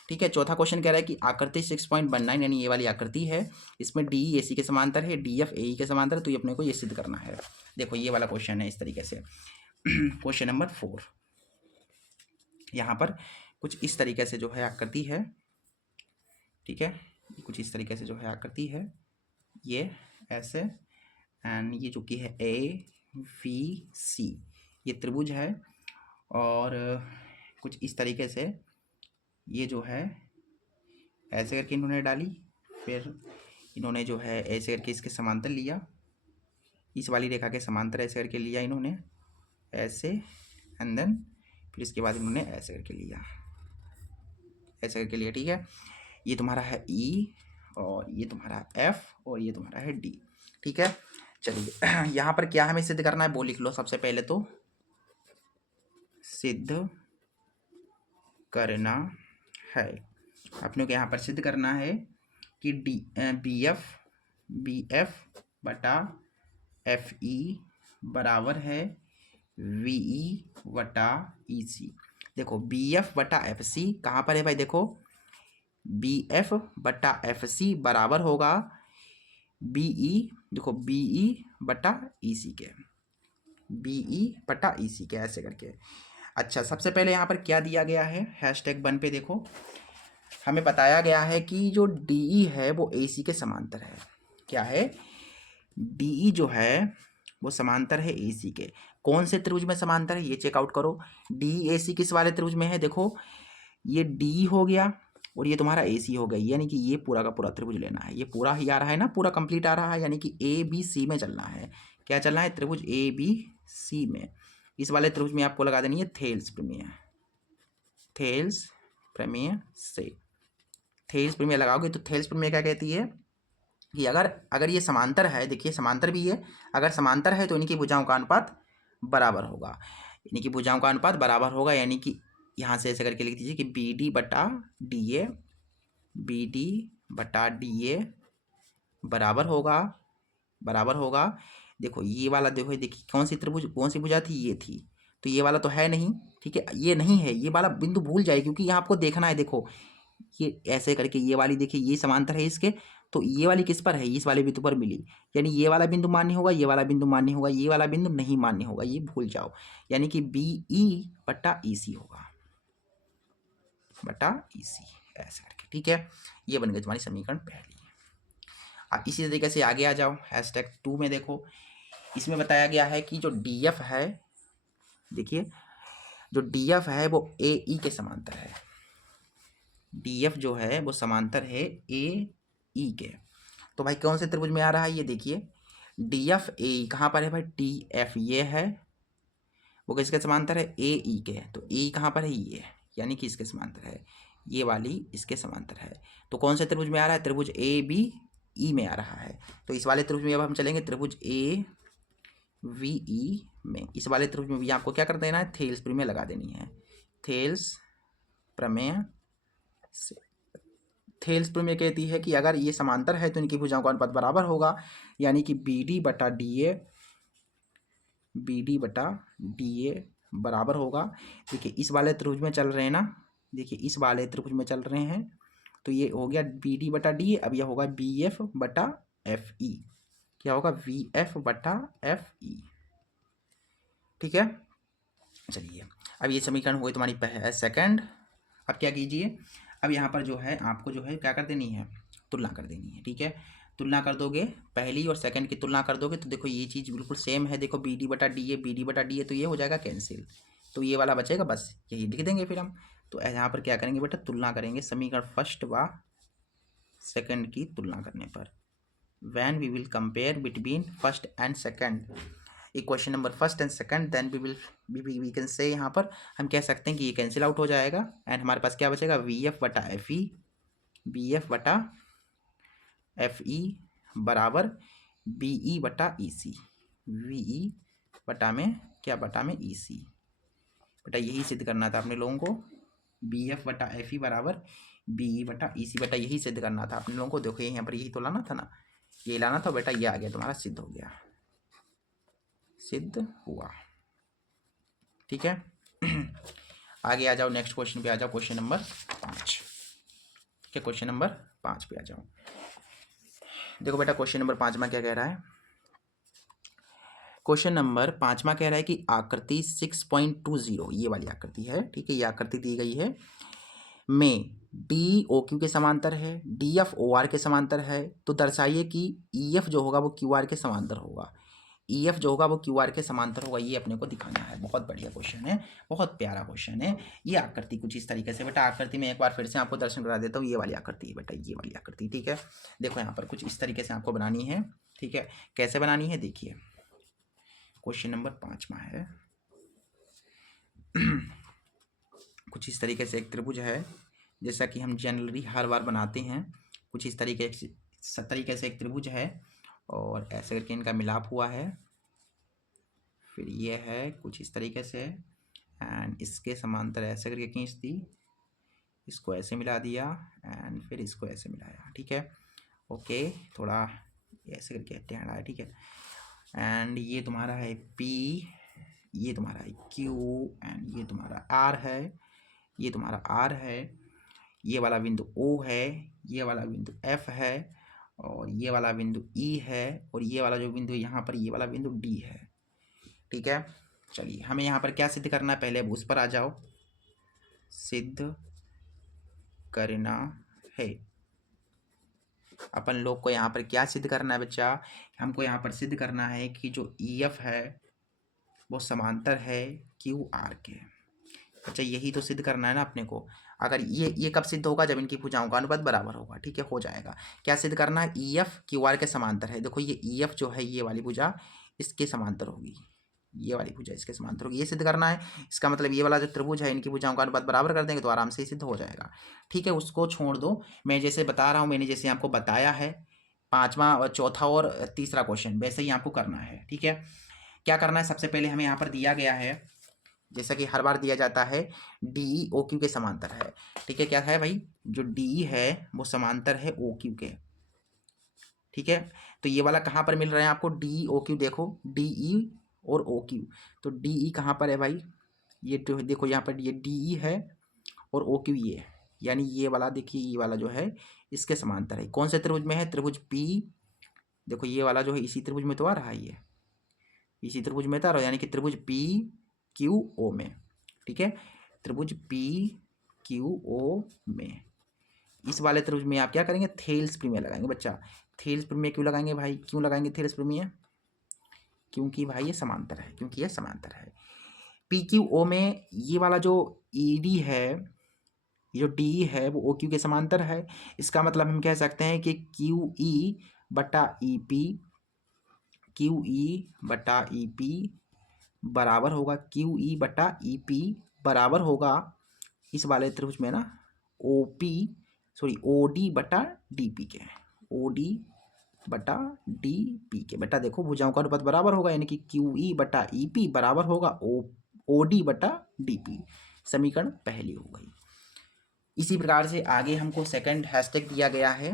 ठीक है। चौथा क्वेश्चन कह रहा है कि आकृति 6.19 यानी ये वाली आकृति है, इसमें डी ए सी के समांतर है, डी एफ ए ई के समांतर है, तो ये अपने को ये सिद्ध करना है। देखो ये वाला क्वेश्चन है इस तरीके से। क्वेश्चन नंबर 4 यहाँ पर कुछ इस तरीके से जो है आकृति है, ठीक है, कुछ इस तरीके से जो है आकृति है, ये ऐसे, एंड ये जो कि है ए वी सी, ये त्रिभुज है, और कुछ इस तरीके से ये जो है ऐसे करके इन्होंने डाली, फिर इन्होंने जो है ऐसे करके इसके समांतर लिया, इस वाली रेखा के समांतर ऐसे करके लिया इन्होंने, ऐसे, एंड देन फिर इसके बाद इन्होंने ऐसे करके लिया, ऐसे करके लिया, ठीक है। ये तुम्हारा है ई, और ये तुम्हारा एफ, और ये तुम्हारा है डी, ठीक है। चलिए यहाँ पर क्या हमें सिद्ध करना है वो लिख लो सबसे पहले तो, सिद्ध करना है अपने को यहाँ पर सिद्ध करना है कि बी एफ बटा एफ ई बराबर है वी ई बटा ई सी। देखो बी एफ बटा एफ सी कहाँ पर है भाई, देखो बी एफ बटा एफ सी बराबर होगा बी ई, देखो बी ई बटा ई सी के, बी ई बटा ई सी के, ऐसे करके। अच्छा सबसे पहले यहाँ पर क्या दिया गया है, #1 पे देखो हमें बताया गया है कि जो डी ई है वो ए सी के समांतर है। क्या है, डी ई जो है वो समांतर है ए सी के। कौन से त्रिभुज में समांतर है ये चेकआउट करो, डी ए सी किस वाले त्रिभुज में है, देखो ये डी हो गया और ये तुम्हारा ए सी हो गई, यानी कि ये पूरा का पूरा त्रिभुज लेना है, ये पूरा ही आ रहा है ना, पूरा कंप्लीट आ रहा है, यानी कि ए बी सी में चलना है। क्या चलना है, त्रिभुज ए बी सी में। इस वाले त्रिभुज में आपको लगा देनी है थेल्स प्रमेय, थेल्स प्रमेय से, थेल्स प्रमेय लगाओगे तो थेल्स प्रमेय क्या कहती है कि अगर ये समांतर है, देखिए समांतर भी है, अगर समांतर है तो इनकी भुजाओं का अनुपात बराबर होगा, इनकी भुजाओं का अनुपात बराबर होगा, यानी कि यहाँ से ऐसे करके लिख दीजिए कि बी डी बटा डी ए, बी डी बटा डी ए बराबर होगा, बराबर होगा। देखो ये वाला, देखो देखिए कौन सी त्रिभुज, कौन सी भुजा थी, ये थी, तो ये वाला तो है नहीं, ठीक है, ये नहीं है, ये वाला बिंदु भूल जाए, क्योंकि यहाँ आपको देखना है, देखो ये ऐसे करके ये वाली, देखिए ये समांतर है इसके, तो ये वाली किस पर है, इस वाले बिंदु पर मिली, यानी ये वाला बिंदु मान्य होगा, ये वाला बिंदु मान्य होगा, ये वाला बिंदु नहीं मान्य होगा, ये भूल जाओ, यानी कि बी ई बटा ई सी होगा, बटा ई सी, ऐसे करके, ठीक है। ये बन गई तुम्हारी समीकरण पहली। अब इसी तरीके से आगे आ जाओ, #2 में देखो इसमें बताया गया है कि जो डी एफ है, देखिए जो डी एफ है वो ए ई के समांतर है, डी एफ जो है वो समांतर है ए ई के। तो भाई कौन से त्रिभुज में आ रहा है, ये देखिए डी एफ ए ई कहाँ पर है भाई, डी एफ ये है, वो किसके समांतर है, ए ई के, तो ए कहाँ पर है, ये, यानी कि इसके समांतर है, ये वाली इसके समांतर है। तो कौन से त्रिभुज में आ रहा है, त्रिभुज ए बी ई में आ रहा है। तो इस वाले त्रिभुज में अब हम चलेंगे त्रिभुज ए वी ई में, इस वाले त्रिभुज में भी आपको क्या कर देना है, थेल्स प्रमेय लगा देनी है, थेल्स प्रमेय से। थेल्स प्रमेय कहती है कि अगर ये समांतर है तो इनकी भुजाओं का अनुपात बराबर होगा, यानी कि बी डी बटा डी ए, बी डी बटा डी ए बराबर होगा। देखिए इस वाले त्रिभुज में चल रहे हैं ना, देखिए इस वाले त्रिभुज में चल रहे हैं, तो ये हो गया बी डी बटा डी ए, अब यह होगा बी एफ बटा एफ ई, क्या होगा, वी एफ बटा एफ ई, ठीक है। चलिए अब ये समीकरण हुई तुम्हारी सेकंड। अब क्या कीजिए, अब यहाँ पर जो है आपको जो है क्या कर देनी है, तुलना कर देनी है, ठीक है। तुलना कर दोगे, पहली और सेकंड की तुलना कर दोगे तो देखो ये चीज़ बिल्कुल सेम है, देखो बी डी बटा डी ए, बी डी बटा डी ए, तो ये हो जाएगा कैंसिल, तो ये वाला बचेगा, बस यही लिख देंगे फिर हम। तो यहाँ पर क्या करेंगे बेटा, तुलना करेंगे समीकरण फर्स्ट व सेकंड की तुलना करने पर, when we will compare between first and second, equation number first and second, then we can say यहाँ पर हम कह सकते हैं कि ये कैंसिल आउट हो जाएगा एंड हमारे पास क्या बचेगा, वी एफ बटा एफ ई, बी एफ बटा एफ ई बराबर बी ई बटा ई सी, वी ई बटा में क्या, बटा में ई सी। बेटा यही सिद्ध करना था अपने लोगों को, बी एफ बटा एफ ई बराबर बी ई बटा ई सी। बेटा यही सिद्ध करना था अपने लोगों को। देखो यहाँ पर यही तो लाना था ना, ये लाना था बेटा, ये आ गया तुम्हारा, सिद्ध हो गया, सिद्ध हुआ। ठीक है आगे आ जाओ, नेक्स्ट क्वेश्चन पे आ जाओ, क्वेश्चन नंबर 5। ठीक है, क्वेश्चन नंबर 5 पे आ जाओ। देखो बेटा क्वेश्चन नंबर 5 में क्या कह रहा है, क्वेश्चन नंबर 5 कह रहा है कि आकृति 6.20, ये वाली आकृति है, ठीक है, ये आकृति दी गई है, में डी ओ क्यू के समांतर है, डी एफ ओ आर के समांतर है, तो दर्शाइए कि ई एफ जो होगा वो क्यू आर के समांतर होगा, ई एफ जो होगा वो क्यू आर के समांतर होगा, ये अपने को दिखाना है। बहुत बढ़िया क्वेश्चन है, बहुत प्यारा क्वेश्चन है। ये आकृति कुछ इस तरीके से, बेटा आकृति में एक बार फिर से आपको दर्शन करा देता हूँ, ये वाली आकृति है बेटा, ये वाली आकृति। ठीक है, देखो यहाँ पर कुछ इस तरीके से आपको बनानी है। ठीक है, कैसे बनानी है देखिए, क्वेश्चन नंबर 5 है कुछ इस तरीके से एक त्रिभुज है, जैसा कि हम जनरली हर बार बनाते हैं, कुछ इस तरीके से एक त्रिभुज है और ऐसे करके इनका मिलाप हुआ है, फिर ये है कुछ इस तरीके से एंड इसके समांतर ऐसे करके खींच दी, इसको ऐसे मिला दिया एंड फिर इसको ऐसे मिलाया। ठीक है, ओके, थोड़ा ऐसे करके टेढ़ा है। ठीक है, एंड ये तुम्हारा है P, ये तुम्हारा है Q एंड ये तुम्हारा R है, ये तुम्हारा R है, ये वाला बिंदु O है, ये वाला बिंदु F है और ये वाला बिंदु E है और ये वाला जो बिंदु यहाँ पर, ये वाला बिंदु D है। ठीक है, चलिए हमें यहाँ पर क्या सिद्ध करना है, पहले अब उस पर आ जाओ, सिद्ध करना है। अपन लोग को यहाँ पर क्या सिद्ध करना है बच्चा, हमको यहाँ पर सिद्ध करना है कि जो EF है वो समांतर है QR के। अच्छा यही तो सिद्ध करना है ना अपने को। अगर ये कब सिद्ध होगा, जब इनकी भुजाओं का अनुपात बराबर होगा। ठीक है, हो जाएगा। क्या सिद्ध करना है, EF QR के समांतर है। देखो ये EF जो है, ये वाली भुजा इसके समांतर होगी, ये वाली भुजा इसके समांतर होगी, ये सिद्ध करना है। इसका मतलब ये वाला जो त्रिभुज है, इनकी भुजाओं का अनुपात बराबर कर देंगे तो आराम से सिद्ध हो जाएगा। ठीक है, उसको छोड़ दो, मैं जैसे बता रहा हूँ, मैंने जैसे आपको बताया है, 5वां और चौथा और तीसरा क्वेश्चन वैसे ही आपको करना है। ठीक है, क्या करना है, सबसे पहले हमें यहाँ पर दिया गया है, जैसा कि हर बार दिया जाता है, DE OQ के समांतर है। ठीक है, क्या है भाई, जो DE है वो समांतर है OQ के। ठीक है, तो ये वाला कहाँ पर मिल रहा है आपको, DE OQ, देखो DE और OQ, तो DE कहाँ पर है भाई, ये तो देखो यहाँ पर ये DE है और OQ ये है, यानी ये वाला देखिए, ये वाला जो है इसके समांतर है। कौन से त्रिभुज में है, त्रिभुज P, देखो ये वाला जो है इसी त्रिभुज में तो आ रहा है, ये इसी त्रिभुज में था, यानी कि त्रिभुज PQO में। ठीक है, त्रिभुज PQO में, इस वाले त्रिभुज में आप क्या करेंगे, थेल्स प्रमेय लगाएंगे बच्चा। थेल्स प्रमेय क्यों लगाएंगे भाई, क्यों लगाएंगे थेल्स प्रमेय, क्योंकि भाई ये समांतर है, क्योंकि ये समांतर है। PQO में ये वाला जो ED है, ये जो DE है वो OQ के समांतर है। इसका मतलब हम कह सकते हैं कि QE बटा EP, QE बटा EP बराबर होगा, QE बटा EP बराबर होगा इस वाले त्रिभुज में ना OD बटा DP के, OD बटा DP के। बेटा देखो भुजाओं का अनुपात बराबर होगा, यानी कि QE बटा EP बराबर होगा OD बटा DP। समीकरण पहली हो गई। इसी प्रकार से आगे हमको सेकंड हैशटैग दिया गया है।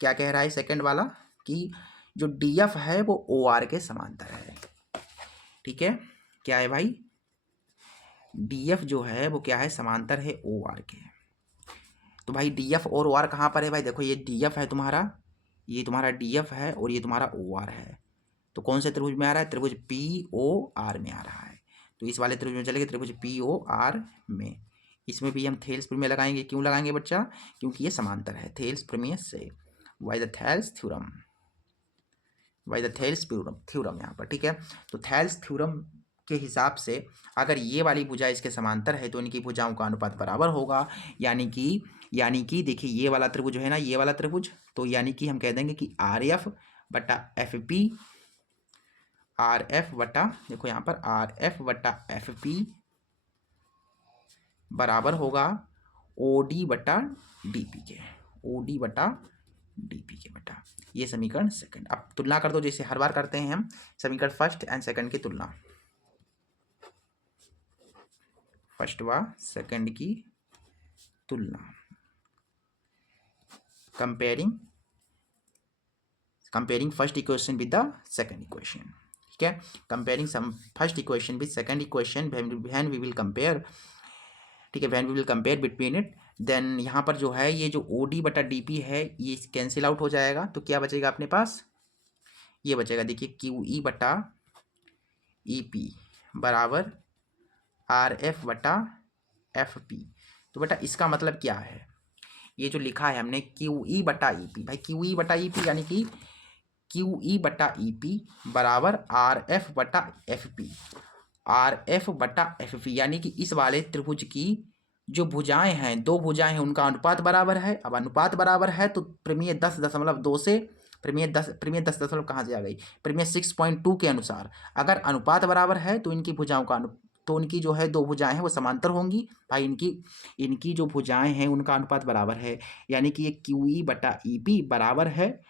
क्या कह रहा है सेकंड वाला, कि जो DF है वो OR के समांतर है। ठीक है, क्या है भाई, DF जो है वो क्या है, समांतर है OR के। तो भाई DF और OR कहाँ पर है भाई, देखो ये DF है तुम्हारा, ये तुम्हारा DF है और ये तुम्हारा OR है। तो कौन से त्रिभुज में आ रहा है, त्रिभुज POR में आ रहा है। तो इस वाले त्रिभुज में चलेंगे, त्रिभुज POR में। इसमें भी हम थेल्स प्रमेय लगाएंगे। क्यों लगाएंगे बच्चा, क्योंकि ये समांतर है, थेल्स प्रमेय से, by the Thales theorem, by the Thales theorem यहाँ पर। ठीक है, तो थेल्स थ्योरम के हिसाब से अगर ये वाली भुजा इसके समांतर है तो इनकी भुजाओं का अनुपात बराबर होगा, यानी कि देखिए ये वाला त्रिभुज है ना, ये वाला त्रिभुज, तो यानी कि हम कह देंगे कि RF बटा FP, आर एफ बटा, देखो यहाँ पर आर एफ बटा एफ पी बराबर होगा ओ डी बटा डी पी के, ओ डी बटा डी पी के बेटा। ये समीकरण सेकंड। अब तुलना कर दो जैसे हर बार करते हैं हम, समीकरण फर्स्ट एंड सेकंड की तुलना, फर्स्ट व सेकंड की तुलना, comparing first equation with the second equation, ठीक है। Comparing some first equation with second equation when we will compare, ठीक है, when we will compare between it, देन यहाँ पर जो है ये जो ओ डी बटा डी पी है ये कैंसिल आउट हो जाएगा, तो क्या बचेगा अपने पास, ये बचेगा, देखिए क्यू ई बटा ई पी बराबर आर एफ बटा एफ पी। तो बेटा इसका मतलब क्या है, ये जो लिखा है हमने क्यू ई बटा ई पी, भाई क्यू ई बटा ई पी यानी कि क्यू ई बटा ई पी बराबर आर एफ बटा एफ पी, आर एफ बटा एफ पी यानी कि इस वाले त्रिभुज की जो भुजाएं हैं, दो भुजाएं हैं, उनका अनुपात बराबर है। अब अनुपात बराबर है तो प्रमेय 10.2 से प्रमेय 10 दशमलव कहाँ से आ गई, प्रमेय 6.2 के अनुसार अगर अनुपात बराबर है तो इनकी भुजाओं का तो उनकी जो है दो भुजाएं हैं वो समांतर होंगी। भाई इनकी जो भुजाएं हैं उनका अनुपात बराबर है, यानी कि ये क्यू ई बटा ई पी बराबर है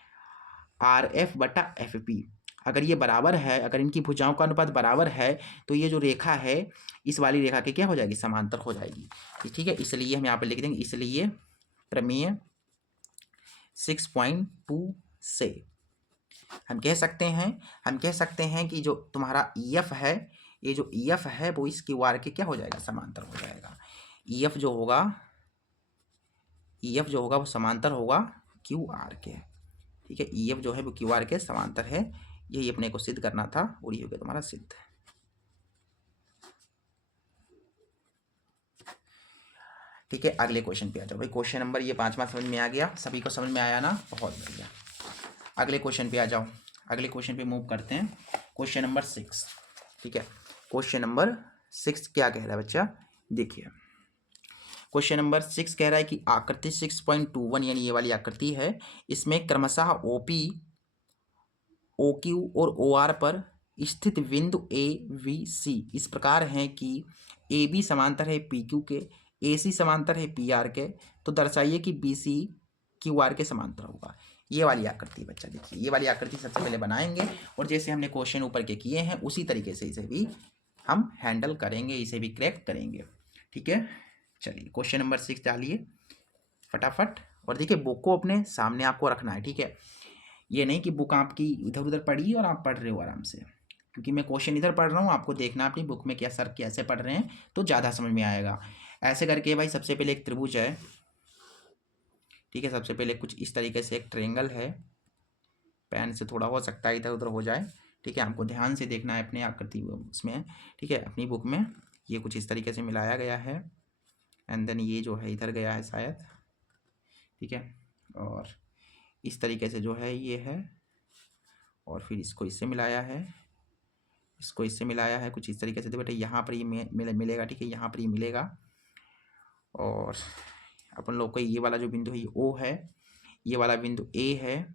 आर एफ बटा एफ पी। अगर ये बराबर है, अगर इनकी भुजाओं का अनुपात बराबर है तो ये जो रेखा है इस वाली रेखा के क्या हो जाएगी, समांतर हो जाएगी, ठीक है। इसलिए हम यहाँ पर लिख देंगे, इसलिए प्रमेय 6.2 से हम कह सकते हैं कि जो तुम्हारा EF है, ये जो EF है वो इस क्यू आर के क्या हो जाएगा, समांतर हो जाएगा। EF जो होगा वो समांतर होगा क्यू आर के, ठीक है। EF जो है वो क्यू आर के समांतर है, यही अपने को सिद्ध करना था और ये हो गया तुम्हारा सिद्ध। ठीक है, अगले क्वेश्चन पे आ जाओ भाई। क्वेश्चन नंबर ये 5वां समझ में आ गया, सभी को समझ में आया ना, बहुत बढ़िया। अगले क्वेश्चन पे आ जाओ, अगले क्वेश्चन पे मूव करते हैं। क्वेश्चन नंबर 6, ठीक है। क्वेश्चन नंबर 6 क्या कह रहा है बच्चा, देखिए क्वेश्चन नंबर 6 कह रहा है कि आकृति 6.21 यानी ये वाली आकृति है, इसमें क्रमशः OP, OQ और OR पर स्थित बिंदु ABC इस प्रकार हैं कि AB समांतर है PQ के, AC समांतर है PR के, तो दर्शाइए कि BC QR के समांतर होगा। ये वाली आकृति बच्चा, देखिए ये वाली आकृति सबसे पहले बनाएंगे और जैसे हमने क्वेश्चन ऊपर के किए हैं उसी तरीके से इसे भी हम हैंडल करेंगे, इसे भी क्रैक करेंगे, ठीक है। चलिए क्वेश्चन नंबर 6 डालिए फटाफट, और देखिए बुक को अपने सामने आपको रखना है, ठीक है। ये नहीं कि बुक आपकी इधर उधर पढ़ी और आप पढ़ रहे हो आराम से, क्योंकि मैं क्वेश्चन इधर पढ़ रहा हूँ, आपको देखना अपनी बुक में क्या सर कैसे पढ़ रहे हैं तो ज़्यादा समझ में आएगा। ऐसे करके भाई सबसे पहले एक त्रिभुज है, ठीक है, सबसे पहले कुछ इस तरीके से एक ट्रायंगल है, पेन से थोड़ा हो सकता है इधर उधर हो जाए, ठीक है, हमको ध्यान से देखना है अपने आकृति उसमें, ठीक है, अपनी बुक में ये कुछ इस तरीके से मिलाया गया है, एंड देन ये जो है इधर गया है शायद, ठीक है, और इस तरीके से जो है ये है, और फिर इसको इससे मिलाया है, इसको इससे मिलाया है कुछ इस तरीके से, तो बेटा यहाँ पर ये मिलेगा, ठीक है, यहाँ पर ये मिलेगा, और अपन लोग को ये वाला जो बिंदु है ये O है, ये वाला बिंदु A है,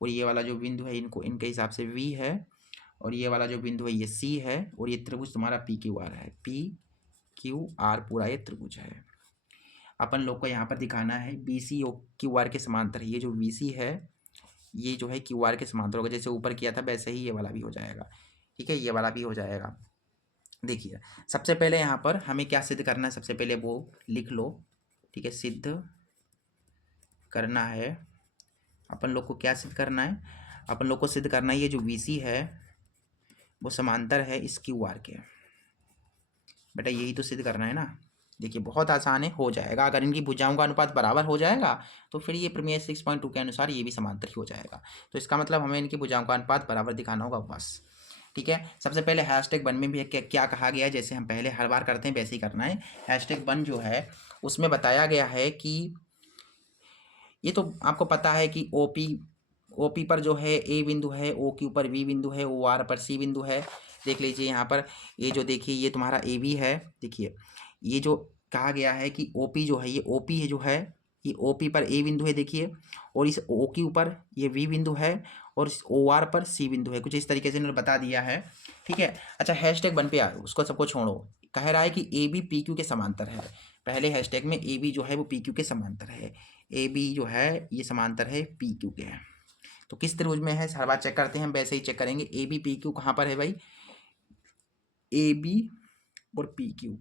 और ये वाला जो बिंदु है इनको इनके हिसाब से V है, और ये वाला जो बिंदु है ये C है, और ये त्रिभुज तुम्हारा PQR है, PQR पूरा ये त्रिभुज है। अपन लोग को यहाँ पर दिखाना है BC और QR के समांतर, ये जो BC है ये जो है QR के समांतर होगा, जैसे ऊपर किया था वैसे ही ये वाला भी हो जाएगा, ठीक है, ये वाला भी हो जाएगा। देखिए सबसे पहले यहाँ पर हमें क्या सिद्ध करना है, सबसे पहले वो लिख लो, ठीक है, सिद्ध करना है अपन लोग को, क्या सिद्ध करना है, अपन लोग को सिद्ध करना है ये जो BC है वो समांतर है इस QR के, बेटा यही तो सिद्ध करना है ना। देखिए बहुत आसान है, हो जाएगा, अगर इनकी भुजाओं का अनुपात बराबर हो जाएगा तो फिर ये प्रमेय 6.2 के अनुसार ये भी समांतर ही हो जाएगा। तो इसका मतलब हमें इनकी भुजाओं का अनुपात बराबर दिखाना होगा बस, ठीक है। सबसे पहले #1 में भी क्या कहा गया है, जैसे हम पहले हर बार करते हैं वैसे ही करना है। #1 जो है उसमें बताया गया है कि ये तो आपको पता है कि OP पर जो है A बिंदु है, OQ पर B बिंदु है, OR पर C बिंदु है। देख लीजिए यहाँ पर ये जो देखिए ये तुम्हारा AB है, देखिए ये जो कहा गया है कि OP जो है ये OP है जो है ये OP पर A बिंदु है देखिए, और इस OQ पर ये V बिंदु है, और OR पर C बिंदु है। कुछ इस तरीके से इन्होंने बता दिया है, ठीक है। अच्छा, हैशटैग 1 पे आ, उसको सबको छोड़ो। कह रहा है कि AB PQ के समांतर है। पहले हैशटैग में AB जो है वो PQ के समांतर है। AB जो है ये समांतर है PQ के है। तो किस त्रिभुज में है हर बार चेक करते हैं, हम वैसे ही चेक करेंगे। AB PQ कहाँ पर है भाई? AB और PQ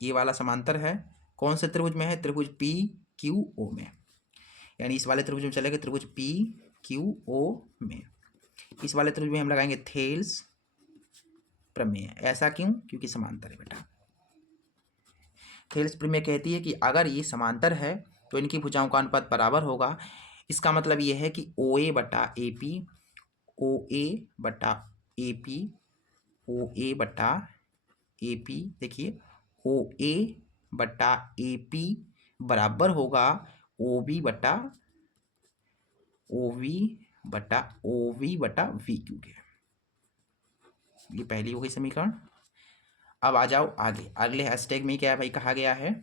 ये वाला समांतर है। कौन से त्रिभुज में है? त्रिभुज PQO में। यानी इस वाले त्रिभुज में चलेगा, त्रिभुज PQO में। इस वाले त्रिभुज में हम लगाएंगे थेल्स प्रमेय। ऐसा क्यों? क्योंकि समांतर है बेटा। थेल्स प्रमेय कहती है कि अगर ये समांतर है तो इनकी भुजाओं का अनुपात बराबर होगा। इसका मतलब ये है कि OA बटा AP, OA बटा AP, OA बटा AP, देखिए OA बटा AP बराबर होगा OB बटा OV बटा VQ के। ये पहली हो गई समीकरण। अब आ जाओ आगे, अगले हैशटैग में क्या है भाई कहा गया है?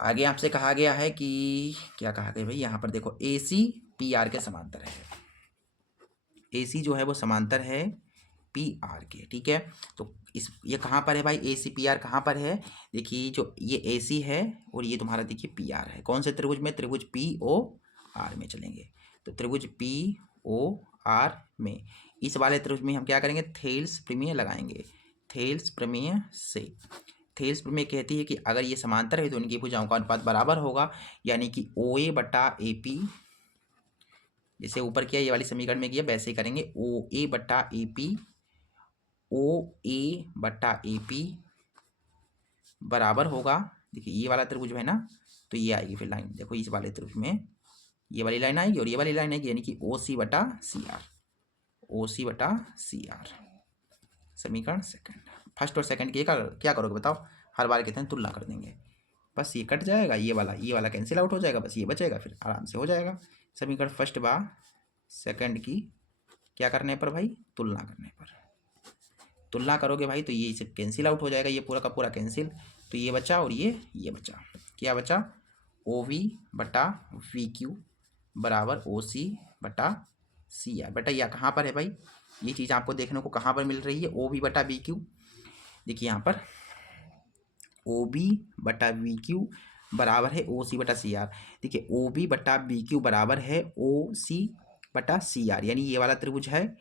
आगे आपसे कहा गया है कि क्या कहा गया भाई? यहाँ पर देखो AC PR के समांतर है। AC जो है वो समांतर है PR के, ठीक है। तो ये कहाँ पर है भाई? AC PR कहाँ पर है? देखिए जो ये AC है और ये तुम्हारा देखिए PR है। कौन से त्रिभुज में? त्रिभुज POR में चलेंगे। तो त्रिभुज POR में इस वाले त्रिभुज में हम क्या करेंगे? थेल्स प्रमेय लगाएंगे। थेल्स प्रमेय से, थेल्स प्रमेय कहती है कि अगर ये समांतर है तो इनकी भुजाओं का अनुपात बराबर होगा। यानी कि OA बटा AP, जैसे ऊपर किया ये वाली समीकरण में किया वैसे ही करेंगे। OA बटा AP, OA बटा AP बराबर होगा, देखिए ये वाला त्रिभुज है ना, तो ये आएगी फिर लाइन। देखो इस वाले त्रिभुज में ये वाली लाइन आएगी और ये वाली लाइन आएगी, यानी कि OC बटा CR, OC बटा CR। समीकरण सेकंड। फर्स्ट और सेकंड की क्या करोगे बताओ? हर बार कहते हैं तुलना कर देंगे, बस ये कट जाएगा, ये वाला कैंसिल आउट हो जाएगा, बस ये बचेगा, फिर आराम से हो जाएगा। समीकरण फर्स्ट बा सेकंड की क्या करने पर भाई? तुलना करने पर। तुलना करोगे भाई तो ये सिर्फ कैंसिल आउट हो जाएगा, ये पूरा का पूरा कैंसिल। तो ये बचा और ये बचा। क्या बचा? OV बटा VQ बराबर OC बटा CR। बेटा यह कहाँ पर है भाई? ये चीज़ आपको देखने को कहाँ पर मिल रही है? OV बटा VQ। देखिए यहाँ पर OB बटा VQ बराबर है OC बटा CR। देखिए OB बटा VQ बराबर है OC बटा CR, यानी ये वाला त्रिभुज है।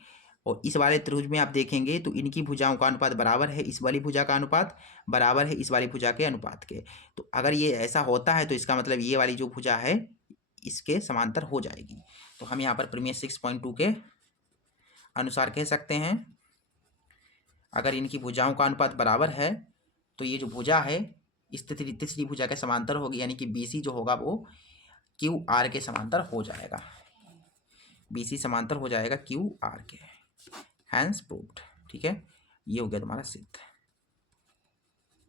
और इस वाले त्रिभुज में आप देखेंगे तो इनकी भुजाओं का अनुपात बराबर है, इस वाली भुजा का अनुपात बराबर है इस वाली भुजा के अनुपात के। तो अगर ये ऐसा होता है तो इसका मतलब ये वाली जो भुजा है इसके समांतर हो जाएगी। तो हम यहाँ पर प्रमेय 6.2 के अनुसार कह सकते हैं, अगर इनकी भुजाओं का अनुपात बराबर है तो ये जो भुजा है इस तीसरी भुजा के समांतर होगी, यानी कि BC जो होगा वो QR के समांतर हो जाएगा। BC समांतर हो जाएगा QR के। हैंस प्रूव्ड, ठीक है। ये हो गया तुम्हारा सिद्ध,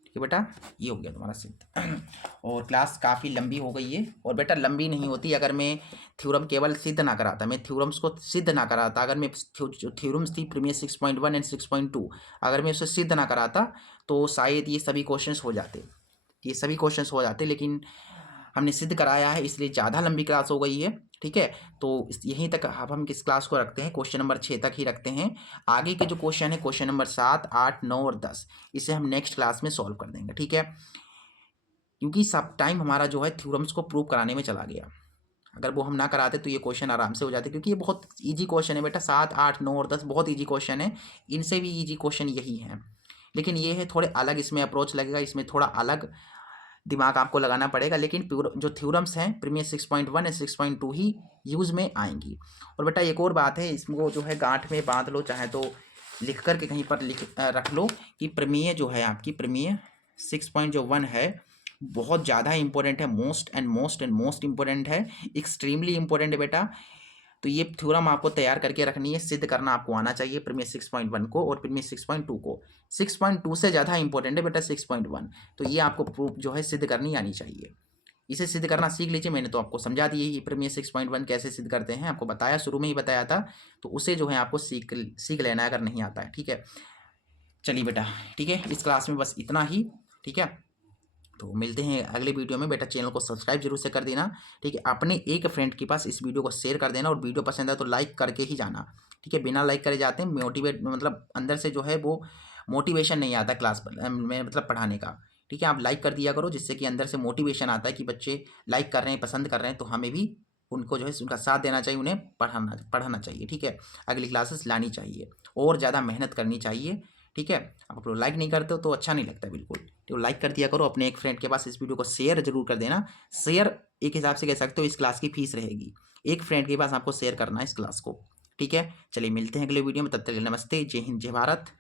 ठीक है बेटा, ये हो गया तुम्हारा सिद्ध। और क्लास काफ़ी लंबी हो गई है, और बेटा लंबी नहीं होती अगर मैं थ्योरम केवल सिद्ध ना कराता, मैं थ्योरम्स को सिद्ध ना कराता, अगर मैं जो थ्योरम्स थी प्रमेय 6.1 एंड 6.2 अगर मैं उसे सिद्ध ना कराता तो शायद ये सभी क्वेश्चंस हो जाते, लेकिन हमने सिद्ध कराया है इसलिए ज़्यादा लंबी क्लास हो गई है, ठीक है। तो यहीं तक अब हम किस क्लास को रखते हैं? क्वेश्चन नंबर 6 तक ही रखते हैं। आगे के जो क्वेश्चन है क्वेश्चन नंबर 7, 8, 9 और 10 इसे हम नेक्स्ट क्लास में सॉल्व कर देंगे, ठीक है। क्योंकि सब टाइम हमारा जो है थ्योरम्स को प्रूव कराने में चला गया, अगर वो हम ना कराते तो ये क्वेश्चन आराम से हो जाते, क्योंकि ये बहुत ईजी क्वेश्चन है बेटा। 7, 8, 9 और 10 बहुत ईजी क्वेश्चन है, इनसे भी ईजी क्वेश्चन यही है, लेकिन ये है थोड़े अलग इसमें अप्रोच लगेगा, इसमें थोड़ा अलग दिमाग आपको लगाना पड़ेगा, लेकिन जो थ्योरम्स हैं प्रमेय 6.1 और 6.2 ही यूज़ में आएंगी। और बेटा एक और बात है, इसको जो है गांठ में बांध लो, चाहे तो लिख कर के कहीं पर रख लो कि प्रमेय जो है आपकी प्रमेय 6.1 है बहुत ज़्यादा इंपॉर्टेंट है, मोस्ट इंपॉर्टेंट है, एक्सट्रीमली इंपॉर्टेंट है बेटा। तो ये थ्योरम आपको तैयार करके रखनी है, सिद्ध करना आपको आना चाहिए प्रमेय 6.1 को और प्रमेय 6.2 को। 6.2 से ज़्यादा इंपॉर्टेंट है बेटा 6.1, तो ये आपको प्रूफ जो है सिद्ध करनी आनी चाहिए। इसे सिद्ध करना सीख लीजिए, मैंने तो आपको समझा दिया ये प्रमेय 6.1 कैसे सिद्ध करते हैं, आपको बताया, शुरू में ही बताया था, तो उसे जो है आपको सीख लेना है अगर नहीं आता है, ठीक है। चलिए बेटा, ठीक है, इस क्लास में बस इतना ही, ठीक है। तो मिलते हैं अगले वीडियो में। बेटा चैनल को सब्सक्राइब जरूर से कर देना, ठीक है। अपने एक फ्रेंड के पास इस वीडियो को शेयर कर देना, और वीडियो पसंद है तो लाइक करके ही जाना, ठीक है। बिना लाइक करे जाते हैं मोटिवेट, मतलब अंदर से जो है वो मोटिवेशन नहीं आता क्लास में, मतलब पढ़ाने का, ठीक है। आप लाइक कर दिया करो, जिससे कि अंदर से मोटिवेशन आता है कि बच्चे लाइक कर रहे हैं, पसंद कर रहे हैं, तो हमें भी उनको जो है उनका साथ देना चाहिए, उन्हें पढ़ाना चाहिए, ठीक है। अगली क्लासेस लानी चाहिए और ज़्यादा मेहनत करनी चाहिए, ठीक है। आप लोग लाइक नहीं करते हो तो अच्छा नहीं लगता बिल्कुल, तो लाइक कर दिया करो। अपने एक फ्रेंड के पास इस वीडियो को शेयर जरूर कर देना। शेयर एक हिसाब से कह सकते हो इस क्लास की फीस रहेगी, एक फ्रेंड के पास आपको शेयर करना है इस क्लास को, ठीक है। चलिए मिलते हैं अगले वीडियो में, तब तक के लिए नमस्ते, जय हिंद, जय भारत।